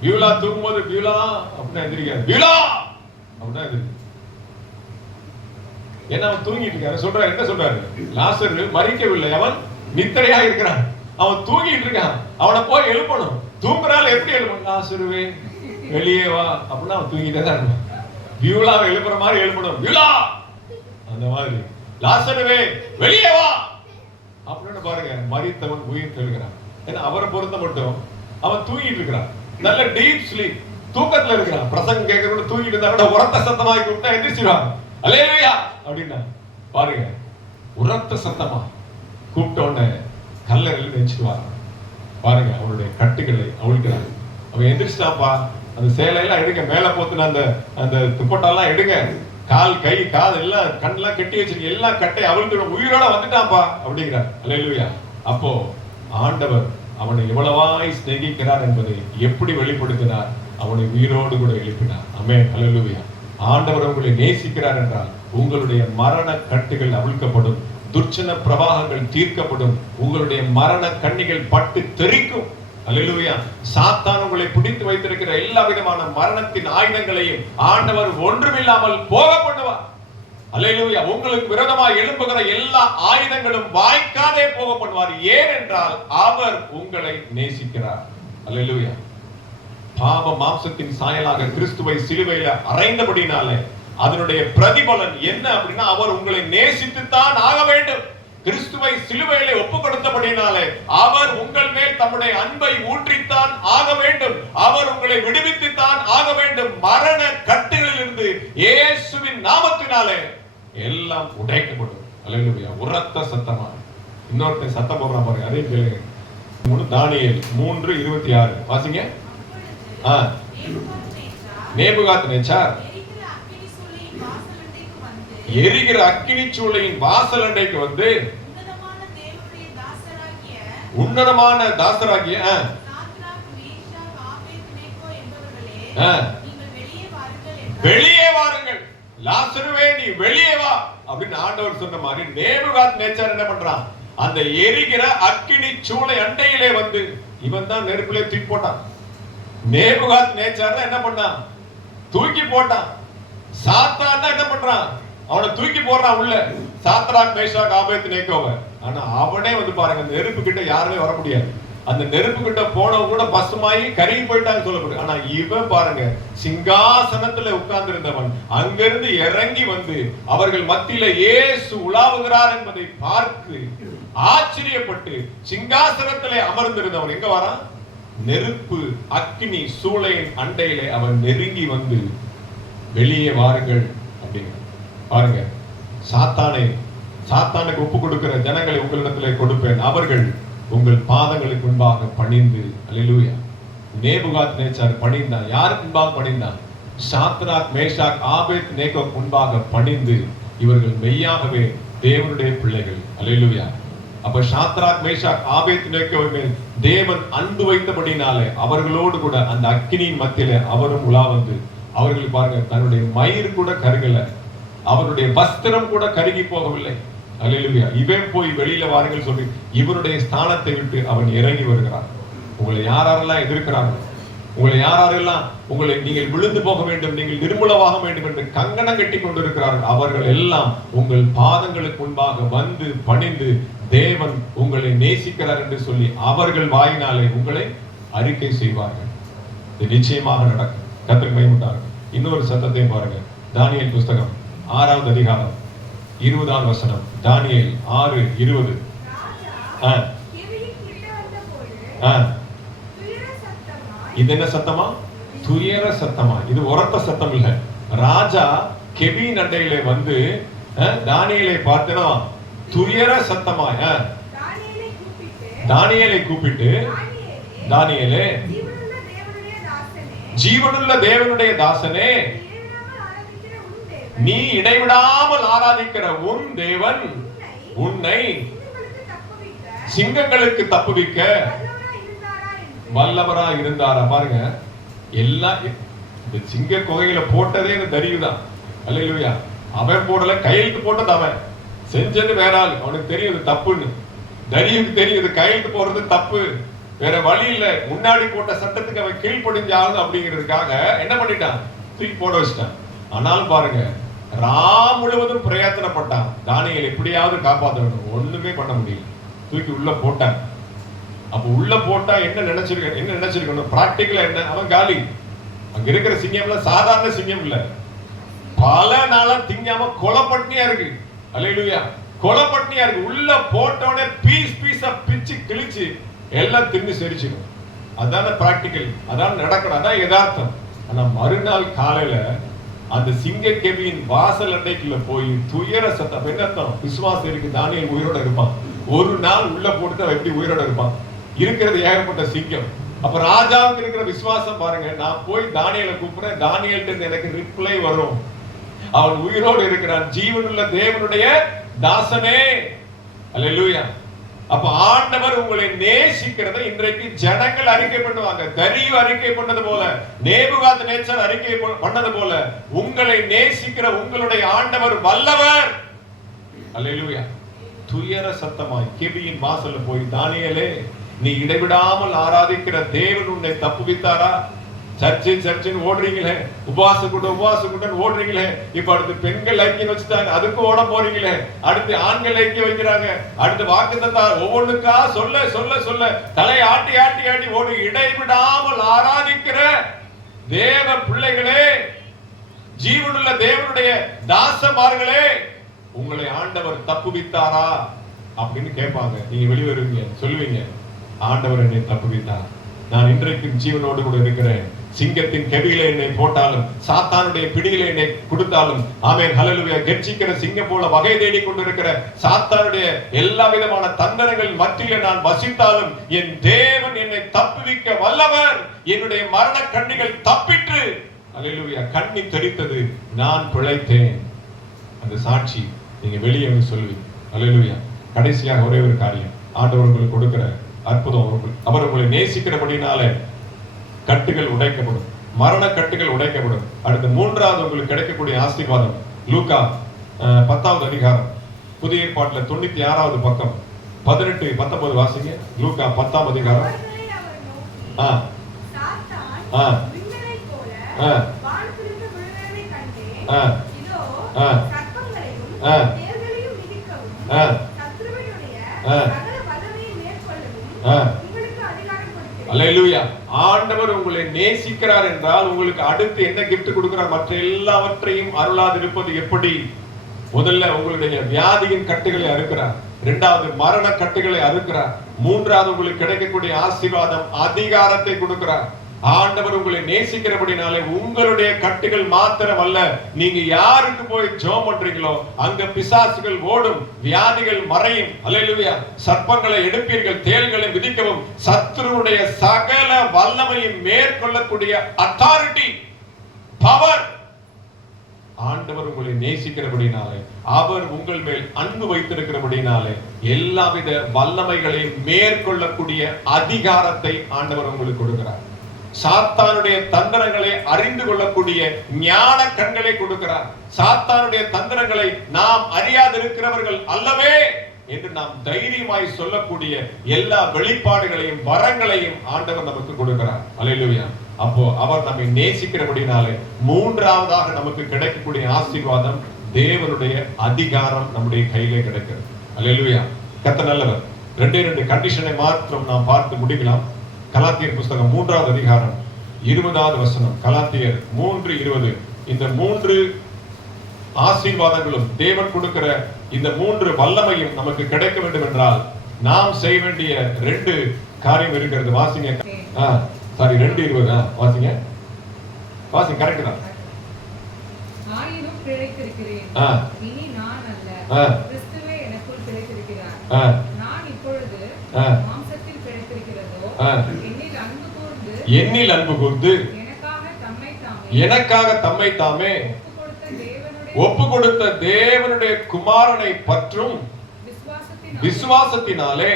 பியூலா தூங்கும்போது பியூலா அப்படின்னா எந்திரிக்காது, பியூலா அப்படின்னா எந்திரிக்க. ஏன்னா அவன் தூங்கிட்டு இருக்காரு. சொல்றாரு, என்ன சொல்றாரு? லாசரு மரிக்கவில்லை, அவன் நித்திரையா இருக்கிறான், அவன் தூங்கிட்டு இருக்கான், அவனை போய் எழுப்பணும். தூங்குறாள், எப்படி எழுப்பணும்? லாசருவே வெளியே வா அப்படின்னா அவன் தூங்கிட்டே தான் இருப்பான். பியூலாவை எழுப்புற மாதிரி எழுப்பணும், பியூலா அந்த மாதிரி. லாசருவே வெளியே வா அப்படின்னு பாருங்க, மரித்தவன் உயிர் தெழுகிறான். ஏன்னா அவரை பொறுத்த மட்டும் அவன் தூங்கிட்டு இருக்கிறான், நல்ல டீப் ஸ்லீப், தூக்கத்துல இருக்கிறான். பிரசங்கம் கேட்க கூட தூங்கிட்டு இருந்தா கூட உரத்த சத்தமா கூப்பிட்டா எந்திரிச்சிருவாங்க, அல்லேலூயா அப்படின்னா பாருங்க. உரத்த சத்தமா கூப்பிட்ட உடனே கல்லறையில் வச்சுக்குவாங்க பாருங்க. அவனுடைய கட்டுகளை அவிழ்க்கிறாங்க. அவன் எந்திரிச்சிட்டாப்பா, அந்த சேலையெல்லாம் எடுங்க, மேல போத்துன அந்த துப்பட்டாலாம் எடுங்க, கால் கை கால் எல்லாம் கண்ணெல்லாம் கட்டி வச்சிருக்க, எல்லாம் கட்டை அவிழ்த்து உயிரோட வந்துட்டான்ப்பா அப்படிங்கிறார். அல்லேலூயா. அப்போ ஆண்டவர் அவனை எவ்வளவாய் சிநேகிக்கிறார் என்பதை எப்படி வெளிப்படுத்தினார்? அவனை உயிரோடு கூட எழுப்பினார். ஆமென், அல்லேலூயா. ஆண்டவர் உங்களை நேசிக்கிறார் என்றால் உங்களுடைய மரண கட்டுகள் அவிழ்க்கப்படும், துர்ச்சன பிரவாகங்கள் தீர்க்கப்படும், உங்களுடைய மரண கண்ணிகள் பட்டு தெறிக்கும். அல்லேலூயா. சாத்தான் உங்களை பிடித்து வைத்திருக்கிற எல்லா விதமான மரணத்தின் ஆயுதங்களையும் ஆண்டவர் ஒன்றுமில்லாமல் போக பண்ணுவார். அல்லேலூயா. உங்களுக்கு விரோதமாக எழும்புகிற எல்லா ஆயுதங்களும் வாய்க்காதே போக பண்ணுவார். ஏனென்றால் அவர் உங்களை நேசிக்கிறார். அல்லேலூயா. பாவ மாம்சத்தின் சாயலாக கிறிஸ்துவை சிலுவையில அறைந்தபடினாலே அதனுடைய பிரதிபலன் என்ன அப்படின்னா, அவர் உங்களை நேசித்துத்தான் ஆக வேண்டும். கிறிஸ்துவை சிலுவையிலே ஒப்பு கொடுத்தபடினாலே அவர் உங்கள் மேல் தம்முடைய அன்பை ஊற்றித்தான் ஆக வேண்டும். அவர் உங்களை விடுவித்துத்தான் ஆக வேண்டும். மரண கட்டுகளில் இருந்து இயேசுவின் நாமத்தினாலே எல்லாம் உடைக்கப்படும். அல்லேலூயா. உரத்த சத்தமா. இன்னொருத்தன் சத்தம் போடுறான் பாருங்க, அதே கேளுங்க. தானியேல் 3:26 வாசிங்க. நேபுகாத்நேச்சார் எரிகிற அக்கினி சூளையின் வாசல் அண்டைக்கு வந்து உன்னதமான தாசராகிய வெளியே வாருங்கள், லாசருவே நீ வெளியே வா அப்படின்னு ஆண்டவர் சொன்ன மாதிரி நேபுகாத்நேச்சார் என்ன பண்றான்? அந்த எரிகிற அக்கினி சூளை அண்டையிலே வந்து இவன் தான் நெருப்பிலே தூக்கி போட்டான். நேபுகாத்நேச்சார் என்ன பண்ணான்? தூக்கி போட்டான். சாத்தான் என்ன பண்றான்? அவனை தூக்கி போடுறான் உள்ள. சாத்ராக் மேஷாக் ஆபேத்நேகோவை. ஆனா அவனே வந்து பாருங்க, அந்த நெருப்பு கிட்ட யாருமே வர முடியாது. அந்த நெருப்பு கிட்ட போனவங்க கூட பசுமாயி கருகி போயிட்டாங்க சொல்லப்படுது. ஆனா இவன் பாருங்க, சிங்காசனத்துல உட்கார்ந்து இருந்தவன் அங்கிருந்து இறங்கி வந்து அவர்கள் மத்தியில இயேசு உலாவுகிறார் என்பதை பார்த்து ஆச்சரியப்பட்டு சிங்காசனத்திலே அமர்ந்திருந்தவன் எங்க வரான்? நெருப்பு அக்கினி சூளையின் அண்டையிலே அவன் நெருங்கி வந்து வெளியே வாருங்கள் அப்படிங்கிற பாருங்க. சாத்தானுக்கு ஒப்பு கொடுக்கிற ஜனங்களை உங்களிடத்திலே கொடுப்பேன், அவர்கள் உங்கள் பாதங்களுக்கு முன்பாக பணிந்து. அல்லேலூயா. நேபுகாத்நேச்சார் பணிந்தான். யாருக்கு முன்பாக பணிந்தான்? சாத்ராக் மேஷாக் ஆபேத்நேகோ முன்பாக பணிந்து, இவர்கள் மெய்யாகவே தேவனுடைய பிள்ளைகள். அல்லேலூயா. அப்ப சாத்ராக் மேஷாக் ஆபேத்நேகோ மேல் தேவன் அன்பு வைத்தபடினாலே அவர்களோடு கூட அந்த அக்கினியின் மத்தியிலே அவரும் உலா வந்து அவர்கள் பாருங்க, தன்னுடைய மயிர் கூட கருகல, அவருடைய வஸ்திரம் கூட கருகி போகவில்லை. அல்லேலூயா. இவன் போய் வெளியில வாருங்கள் சொல்லி இவருடைய ஸ்தானத்தை விட்டு அவன் இறங்கி வருகிறான். உங்களை யாரெல்லாம் எதிர்க்கிறார்கள், உங்களை யாரெல்லாம் உங்களை நீங்கள் விழுந்து போக வேண்டும், நீங்கள் நிர்மூலமாக வேண்டும் என்று கங்கணம் கட்டி கொண்டிருக்கிறார்கள், அவர்கள் எல்லாம் உங்கள் பாதங்களுக்கு முன்பாக வந்து பணிந்து தேவன் உங்களை நேசிக்கிறார் என்று சொல்லி அவர்கள் வாயினாலே உங்களை அறிக்கை செய்வார்கள். இது நிச்சயமாக நடக்கும். கர்த்தருக்கு மகிமை உண்டாகட்டும். இன்னொரு சத்தத்தையும் பாருங்க. தானியேல் புஸ்தகம் 6வது அதிகாரம் 20வது வசனம். தானியேல் 6:20. இது என்ன சத்தமா? துயர சத்தமா. இது உரத்த சத்தம் இல்ல. ராஜா கெபின் அண்டையிலே வந்து தானியேலை பார்த்தனா துயர சத்தமா தானியேலை கூப்பிட்டு, தானியேலே, ஜீவனுள்ள தேவனுடைய தாசனே, நீ இடைவிடாமல் ஆராதிக்கிற உன் தேவன் உன்னை சிங்கங்களுக்கு தப்புவிக்க வல்லவரா இருந்தாரா? பாருங்க, எல்லாம் இந்த சிங்க குகையில போட்டதே இந்த தரியு தான். அல்லேலூயா. அவன் போடல, கையெழுத்து போட்டது அவன், செஞ்சது வேற ஆள். அவனுக்கு தெரியுது தப்புன்னு, தரியுக்கு தெரியுது கையெழுத்து போடுறது தப்பு, வேற வழி இல்ல. முன்னாடி போட்ட சட்டத்துக்கு அவன் கீழ்ப்படிஞ்சாலும் அப்படிங்கிறதுக்காக என்ன பண்ணிட்டான், தூக்கி போட வச்சிட்டான். ஆனாலும் பாருங்க, ராம் முழுவதும் பிரயத்தனப்பட்டான், தானியேல் எப்படியாவது காப்பாற்றணும். ஒண்ணுமே பண்ண முடியல, தூக்கி உள்ள போட்டான். அப்ப உள்ள போட்டா என்ன நினைச்சிருக்கணும்? பிராக்டிக்கலா என்ன, அவன் காலி. அங்க இருக்கிற சிங்கம்ல சாதாரண சிங்கம் இல்ல, பல நாளா திங்காம கொலைப்பட்டினியா இருக்கு. அல்லேலூயா. கொலைப்பட்டினியா இருக்கு. உள்ள போட்டோடனே பீஸ் பீஸா பிச்சு கிழிச்சு எல்லாம் தின்னு செரிச்சிடும். அதான பிராக்டிக்கல், அதான் நடக்கணும், அதான் யதார்த்தம். ஆனா மறுநாள் காலையில அந்த சிங்க கெபியின் வாசல் அண்டைக்குள்ள போய் துயர சத்தம். என்ன அர்த்தம்? விசுவாசம் இருக்கு, தானியேல் உயிரோட இருப்பான். ஒரு நாள் உள்ள போட்டு அவன் எப்படி உயிரோட இருப்பான்? இருக்கிறது ஏகப்பட்ட சிங்கம். அப்ப ராஜாவுக்கு இருக்கிற விசுவாசம் பாருங்க. நான் போய் தானியேலை கூப்பிடுறேன், தானியேல்ட்ட எனக்கு ரிப்ளை வரும், அவன் உயிரோடு இருக்கிறான், ஜீவனுள்ள தேவனுடைய தாசனே. அல்லேலூயா. அப்ப ஆண்டவர் உங்களை நேசிக்கிறத இன்றைக்கு ஜனங்கள் அறிக்கை பண்ணுவாங்க. தரியு அறிக்கை பண்ணது போல, நேபுகாத்நேச்சர் அறிக்கை பண்ணது போல, உங்களை நேசிக்கிற உங்களுடைய ஆண்டவர் வல்லவர். அல்லேலூயா. துயர சத்தமாய் கெபியின் வாசல்ல போய், தானியேலே, நீ இடைவிடாமல் ஆராதிக்கிற தேவன் உன்னை தப்புவித்தாரா? சர்ச்சின் ஓடுறீங்களே, உபவாச கூட்டம் ஓடுறீங்களே, இப்ப அடுத்து பெண்கள் ஐக்கியம் வச்சுட்டாங்க, அதுக்கு ஓட போறீங்களே, அடுத்து ஆண்கள் ஐக்கியம் வைக்கிறாங்க, அடுத்து வாக்குத்தத்தா ஒவ்வொன்றுக்கா சொல்ல சொல்ல சொல்ல தலை ஆட்டி ஆட்டி ஆட்டி ஓடு. இடைவிடாமல் ஆராதிக்கிற தேவ பிள்ளைகளே, ஜீவனுள்ள தேவனுடைய தாசமார்களே, உங்களை ஆண்டவர் தப்புவித்தாரா அப்படின்னு கேட்பாங்க. நீங்க வெளிவருவீங்க, சொல்லுவீங்க, ஆண்டவர் என்னை தப்புவித்தார், நான் இன்றைக்கும் ஜீவனோடு கூட இருக்கிறேன். சிங்கத்தின் கெபியிலே என்னை போட்டாலும், சாத்தானுடைய பிடியிலே என்னை கொடுத்தாலும், ஆமென், ஹல்லேலூயா, கெர்ச்சிக்கிற சிங்கம் போல வகை தேடி கொண்டிருக்கிற சாத்தானுடைய எல்லா விதமான தந்திரங்கள் மத்தியிலே நான் வசித்தாலும், என் தேவன் என்னை தப்புவிக்க வல்லவர். என்னுடைய மரண கண்ணிகள் தப்பிற்று. ஹல்லேலூயா. கண்ணி தெரித்தது, நான் பிழைத்தேன். அந்த சாட்சி நீங்க வெளியே வந்து சொல்லுவீங்க. ஹல்லேலூயா. கடைசியாக ஒரே ஒரு காரியம், ஆண்டவர் உங்களுக்கு கொடுக்கிற அற்புதம். அவர் உங்களை நேசிக்கிறபடினாலே கட்டுகள் உடைக்கப்படும், மரண கட்டுகள் உடைக்கப்படும். அடுத்து மூன்றாவது உங்களுக்கு கிடைக்கக்கூடிய ஆசீர்வாதம், லூக்கா 10வது அதிகாரம், புதிய ஏற்பாட்டுல 96வது பக்கம் 18-19 வாசிங்க. லூக்கா 10ஆம் அதிகாரம். அல்லேலூயா. ஆண்டவர் உங்களை நேசிக்கிறார் என்றால் உங்களுக்கு அடுத்து என்ன கிஃப்ட் கொடுக்கிறார்? மற்ற எல்லாவற்றையும் அருளாதிருப்பது எப்படி? முதல்ல உங்களுடைய வியாதியின் கட்டுகளை அறுக்கிறார், இரண்டாவது மரண கட்டுகளை அறுக்கிறார், மூன்றாவது உங்களுக்கு கிடைக்கக்கூடிய ஆசீர்வாதம் அதிகாரத்தை கொடுக்கிறார். ஆண்டவர் உங்களை நேசிக்கிறபடினாலே உங்களுடைய கட்டுகள் மாத்திரம் அல்ல, நீங்க யாருக்கு போய் ஜெபம் பண்றீங்களோ அங்க பிசாசுகள் ஓடும், வியாதிகள் மறையும். அல்லேலூயா. சர்ப்பங்களை எடுப்பீர்கள், தேள்களை மிதிக்கவும், சத்துருவுடைய சகல வல்லமையும் மேற்கொள்ளக்கூடிய அத்தாரிட்டி, பவர். ஆண்டவர் உங்களை நேசிக்கிறபடினாலே, அவர் உங்கள் மேல் அன்பு வைத்திருக்கிறபடினாலே எல்லாவித வல்லமைகளையும் மேற்கொள்ளக்கூடிய அதிகாரத்தை ஆண்டவர் உங்களுக்கு கொடுக்கிறார். சாத்தானுடைய தந்திரங்களை அறிந்து கொள்ளக்கூடிய ஞான கண்களை கொடுக்கிறார். சாத்தானுடைய தந்திரங்களை நாம் அறியாதிருக்கிறவர்கள் அல்லவே என்று நாம் தைரியமாய் சொல்லக்கூடிய எல்லா வெளிப்பாடுகளையும் வரங்களையும் ஆண்டவர் நமக்கு கொடுக்கிறார். அல்லேலூயா. அப்போ அவர் நம்மை நேசிக்கிறபடினாலே மூன்றாவதாக நமக்கு கிடைக்கக்கூடிய ஆசீர்வாதம், தேவனுடைய அதிகாரம் நம்முடைய கையிலே கிடைக்கிறது. அல்லேலூயா. கர்த்தர் நல்லவர். 2 கண்டிஷனை மாத்திரம் நாம் பார்த்து முடிக்கலாம். கலாத்தியர் புஸ்தகம் 3வது அதிகாரம் 20வது வசனம். கலாத்தியர் 3:20. இந்த 3 ஆசீர்வாதங்களும் தேவன் கொடுக்கிற இந்த 3 வல்லமையும் நமக்கு கிடைக்க வேண்டும் என்றால் நாம் செய்ய வேண்டிய 2 காரியம் இருக்கிறது. வாசிங்க. சாரி, 2:20. வாசிங்க. கரெக்ட் தான். ஆயினும் பிழைத்திருக்கிறேன், இனி நான் அல்ல, கிறிஸ்துவே எனக்குள் பிழைத்திருக்கிறார். நான் இப்பொழுது மாம்சத்தில் என்னில் அன்பு கூர்ந்து எனக்காக தம்மை தாமே ஒப்பு கொடுத்த தேவனுடைய குமாரனை பற்றும் விசுவாசத்தினாலே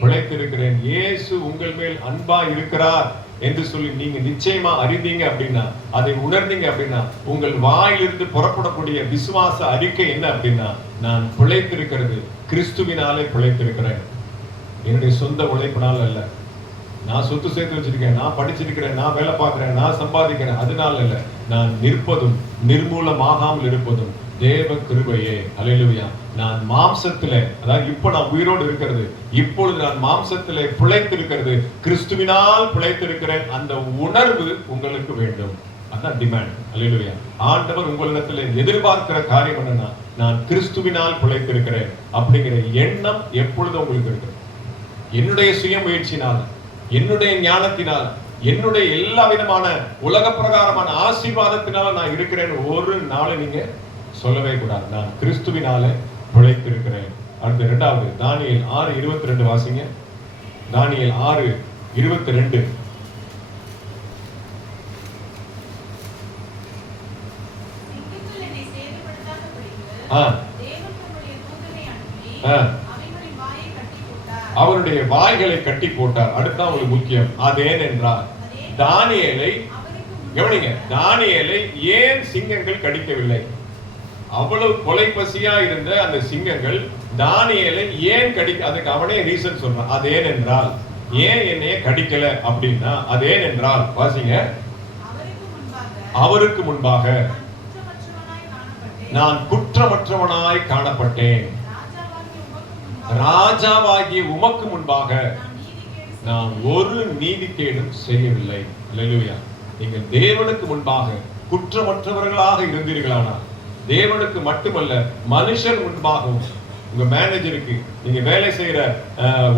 பிழைத்திருக்கிறேன். இயேசு உங்கள் மேல் அன்பா இருக்கிறார் என்று சொல்லி நீங்க நிச்சயமா அறிந்தீங்க அப்படின்னா, அதை உணர்ந்தீங்க அப்படின்னா, உங்கள் வாயிலிருந்து புறப்படக்கூடிய விசுவாச அறிக்கை என்ன அப்படின்னா, நான் பிழைத்திருக்கிறது கிறிஸ்துவினாலே பிழைத்திருக்கிறேன். என்னுடைய சொந்த உழைப்பினால் அல்ல, நான் சொத்து சேர்த்து வச்சிருக்கேன், நான் படிச்சிருக்கிறேன், நான் வேலை பார்க்கிறேன், நான் சம்பாதிக்கிறேன், அதனால இல்ல. நான் நிற்பதும் நிர்மூலமாகாமல் இருப்பதும் தேவ கிருபையே. அல்லேலூயா. நான் மாம்சத்திலே, அதாவது இப்ப நான் உயிரோடு இருக்கிறது, இப்பொழுது நான் மாம்சத்திலே பிழைத்திருக்கிறது கிறிஸ்துவினால் பிழைத்திருக்கிறேன். அந்த உணர்வு உங்களுக்கு வேண்டும். அதான் டிமாண்ட். அல்லேலூயா. ஆண்டவர் உங்களிடத்தில் எதிர்பார்க்கிற காரியம் என்னன்னா, நான் கிறிஸ்துவினால் பிழைத்திருக்கிறேன் அப்படிங்கிற எண்ணம் எப்பொழுதும் உங்களுக்கு இருக்கு. என்னுடைய சுய முயற்சினால், என்னுடைய ஞானத்தினால், என்னுடைய எல்லா விதமான உலக பிரகாரமான ஆசீர்வாதத்தினால நான் இருக்கிறேன் ஒரு நாளை நீங்க சொல்லவே கூடாது. நான் கிறிஸ்துவினால பிழைத்திருக்கிறேன். அடுத்த இரண்டாவது தானியேல் 6:22 வாசிங்க. தானியேல் 6:22. அவருடைய வாய்களை கட்டி போட்டார். அடுத்த உங்களுக்கு முக்கியம், அது ஏனென்றால் தானியேலை கவனிங்க, தானியேலை ஏன் சிங்கங்கள் கடிக்கவில்லை? அவ்வளவு கொலை பசியா இருந்த அந்த சிங்கங்கள் தானியேலை ஏன் கடிக்க, அதுக்கு அவனே ரீசன் சொல்றான். அது ஏனென்றால், ஏன் என்னைய கடிக்கல அப்படின்னா, அது ஏனென்றால் வாசிங்க, அவருக்கு முன்பாக நான் குற்றமற்றவனாய் காணப்பட்டேன், ராஜாவாகிய உமக்கு முன்பாக நான் ஒரு நீதிக்கேடும் செய்யவில்லை. அல்லேலூயா. நீங்கள் தேவனுக்கு முன்பாக குற்றமற்றவர்களாக இருந்தீர்களானால், தேவனுக்கு மட்டுமல்ல மனுஷர் முன்பாகவும், உங்க மேனேஜருக்கு, நீங்க வேலை செய்யற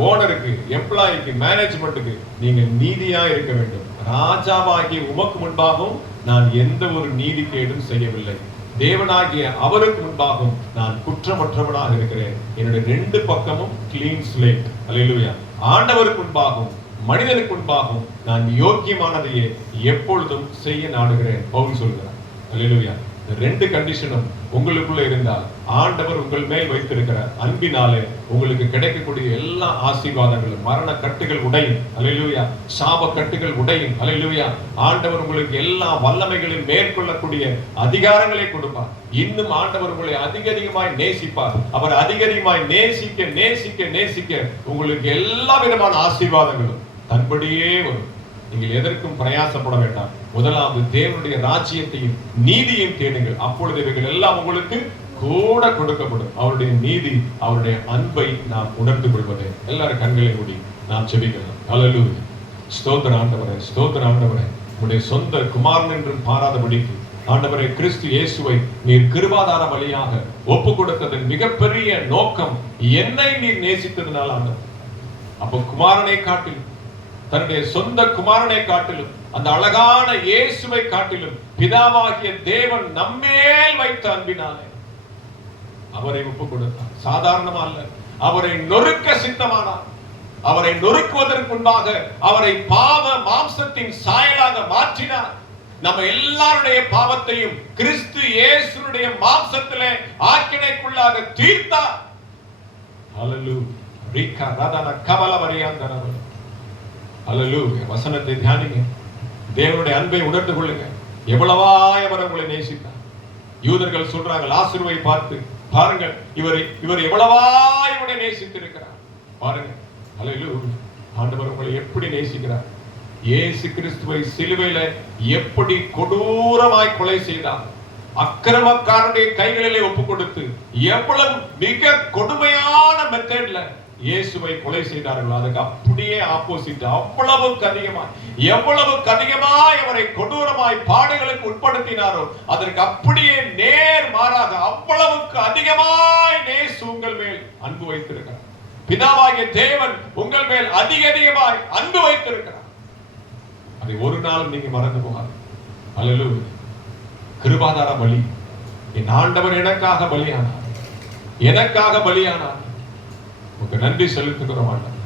ஓனருக்கு, எம்ப்ளாய்க்கு, மேனேஜ்மெண்ட்டுக்கு நீங்க நீதியா இருக்க வேண்டும். ராஜாவாகிய உமக்கு முன்பாகவும் நான் எந்த ஒரு நீதிக்கேடும் செய்யவில்லை, தேவனாகிய அவருக்கு முன்பாகவும் நான் குற்றமற்றவனாக இருக்கிறேன். என்னுடைய ரெண்டு பக்கமும் கிளீன் ஸ்லேட். அல்லேலூயா. ஆண்டவருக்கு முன்பாகவும் மனிதனுக்கு முன்பாகவும் நான் யோக்கியமானதையே எப்பொழுதும் செய்ய நாடுகிறேன் பவுல் சொல்கிறார். அல்லேலூயா. இந்த ரெண்டு கண்டிஷனும் உங்களுக்குள்ள இருந்தால், ஆண்டவர் உங்கள் மேல் வைத்திருக்கிற அன்பினாலே உங்களுக்கு கிடைக்கக்கூடிய எல்லா ஆசீர்வாதங்களும், மரண கட்டுகள் உடையும். அல்லேலூயா. சாப கட்டுகள் உடையும். அல்லேலூயா. ஆண்டவர் உங்களுக்கு எல்லா வல்லமைகளையும் மேற்கொள்ளக்கூடிய அதிகாரங்களை கொடுப்பார். இன்னும் ஆண்டவர் உங்களை அதிகமாய் நேசிப்பார். அவர் அதிகமாய் நேசிக்க நேசிக்க நேசிக்க உங்களுக்கு எல்லா விதமான ஆசீர்வாதங்களும் தன்படியே வரும். நீங்கள் எதற்கும் பிரயாசப்பட வேண்டாம். முதலாவது தேவனுடைய ராஜ்யத்தையும் நீதியையும் தேடுங்கள், அப்பொழுது இவைகள் எல்லாம் உங்களுக்கு கூட கொடுக்கப்படும். அவருடைய நீதி, அவருடைய அன்பை நாம் உணர்ந்து கொள்வதே. எல்லாரும் கண்களை மூடி நாம் ஜெபிக்கலாம். ஹல்லேலூயா. ஸ்தோத்திர ஆண்டவரே, ஸ்தோத்திர ஆண்டவரே. உம்முடைய சொந்த குமாரன் என்று பாராதபடிக்கு ஆண்டவரே கிறிஸ்து இயேசுவை நீர் கிருபாதார வழியாக ஒப்பு கொடுத்ததன் மிகப்பெரிய நோக்கம் என்னை நீர் நேசித்ததுனால ஆண்டவர். அப்போ குமாரனை காட்டிலும், தன்னுடைய சொந்த குமாரனை காட்டிலும், அந்த அழகான இயேசுவை காட்டிலும் பிதாவாகிய தேவன் நம்மேல் வைத்த அன்பினாலே அவரை ஒப்பு கொடுத்தார். சாதாரணமா அல்ல, அவரை நொறுக்க சித்தமானார். அவரை நொறுக்குவதற்கு முன்பாக அவரை பாவ மாம்சத்தின் சாயலாக மாற்றினார். நம்ம எல்லாருடைய பாவத்தையும் கிறிஸ்து இயேசுடைய மாம்சத்திலே ஆக்கினைக்குள்ளாக தீர்த்தார். ஹல்லேலூயா. ரிகா ரதன கவல வரியாந்தரவ. ஹல்லேலூயா. வசனத்தை தியானிங்க. தேவனுடைய அன்பை உணர்ந்து கொள்ளுங்க. எவ்வளவாய் அவர் உங்களை நேசித்தார். யூதர்கள் சொல்றாங்க லாசருவை பார்த்து, பாருங்கள் இவர் எவ்வளவாய் உங்களை நேசித்திருக்கிறார் பாருங்க. ஹல்லேலூயா. ஆண்டவர் உங்களை எப்படி நேசிக்கிறார். இயேசு கிறிஸ்துவை சிலுவையில எப்படி கொடூரமாய் கொலை செய்தார். அக்கிரமக்காரனுடைய கைகளிலே ஒப்பு கொடுத்து எவ்வளவு மிக கொடுமையான மெத்தட்ல இயேசுவை கொலை செய்தார்கள். அதுக்கு அப்படியே ஆப்போசிட், அவ்வளவுக்கு அதிகமாய் அவரை கொடூரமாய் பாடுகளுக்கு உட்படுத்தினாரோ அதற்கு அப்படியே நேர் மாறாக அவ்வளவுக்கு அதிகமாய் இயேசு உங்கள் மேல் அன்பு வைத்திருக்கிறார். பிதாவாகிய தேவன் உங்கள் மேல் அதிகமாய் அன்பு வைத்திருக்கிறார். அதை ஒரு நாளும் நீங்க மறந்து போகாது. அல்லேலூயா. கிருபாதார பலி. என் ஆண்டவர் எனக்காக பலியானார். உங்களுக்கு நன்றி செலுத்துகிறோம் ஆண்டவர்.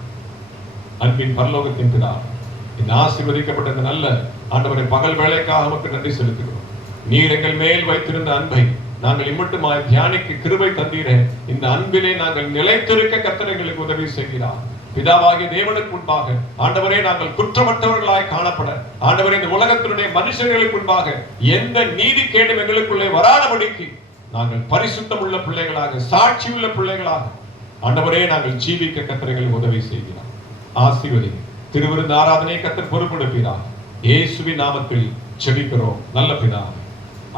அன்பின் பரலோகத்தின் பிதா, இந்த ஆசீர்வதிக்கப்பட்ட இந்த நல்ல ஆண்டவரை பகல் வேலைக்காக நமக்கு நன்றி செலுத்துகிறோம். நீர் எங்கள் மேல் வைத்திருந்த அன்பை நாங்கள் இம்மட்டுமாய் தியானிக்க கிருபை தந்தீரே. இந்த அன்பிலே நாங்கள் நிலைத்திருக்க கர்த்தர் எங்களுக்கு உதவி செய்கிறார். பிதாவாகிய தேவனுக்கு முன்பாக ஆண்டவரே நாங்கள் குற்றமற்றவர்களாய் காணப்பட, ஆண்டவரே இந்த உலகத்தினுடைய மனுஷர்களுக்கு முன்பாக எந்த நீதி கேடும் எங்களுக்குள்ளே வராதபடிக்கு நாங்கள் பரிசுத்தம் உள்ள பிள்ளைகளாக, சாட்சி உள்ள பிள்ளைகளாக ஆண்டவரே நாங்கள் ஜீவிக்க கர்த்தர் எங்களுக்கு உதவி செய்கிறார். ஆசீர்வதி திருவிருந்து ஆராதனை கர்த்தர் பொறுப்பெடுப்பீராக. இயேசுவின் நாமத்தில் ஜெபிக்கிறோம் நல்ல பிதாவே.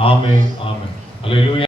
ஆமென், ஆமென். அல்லேலூயா.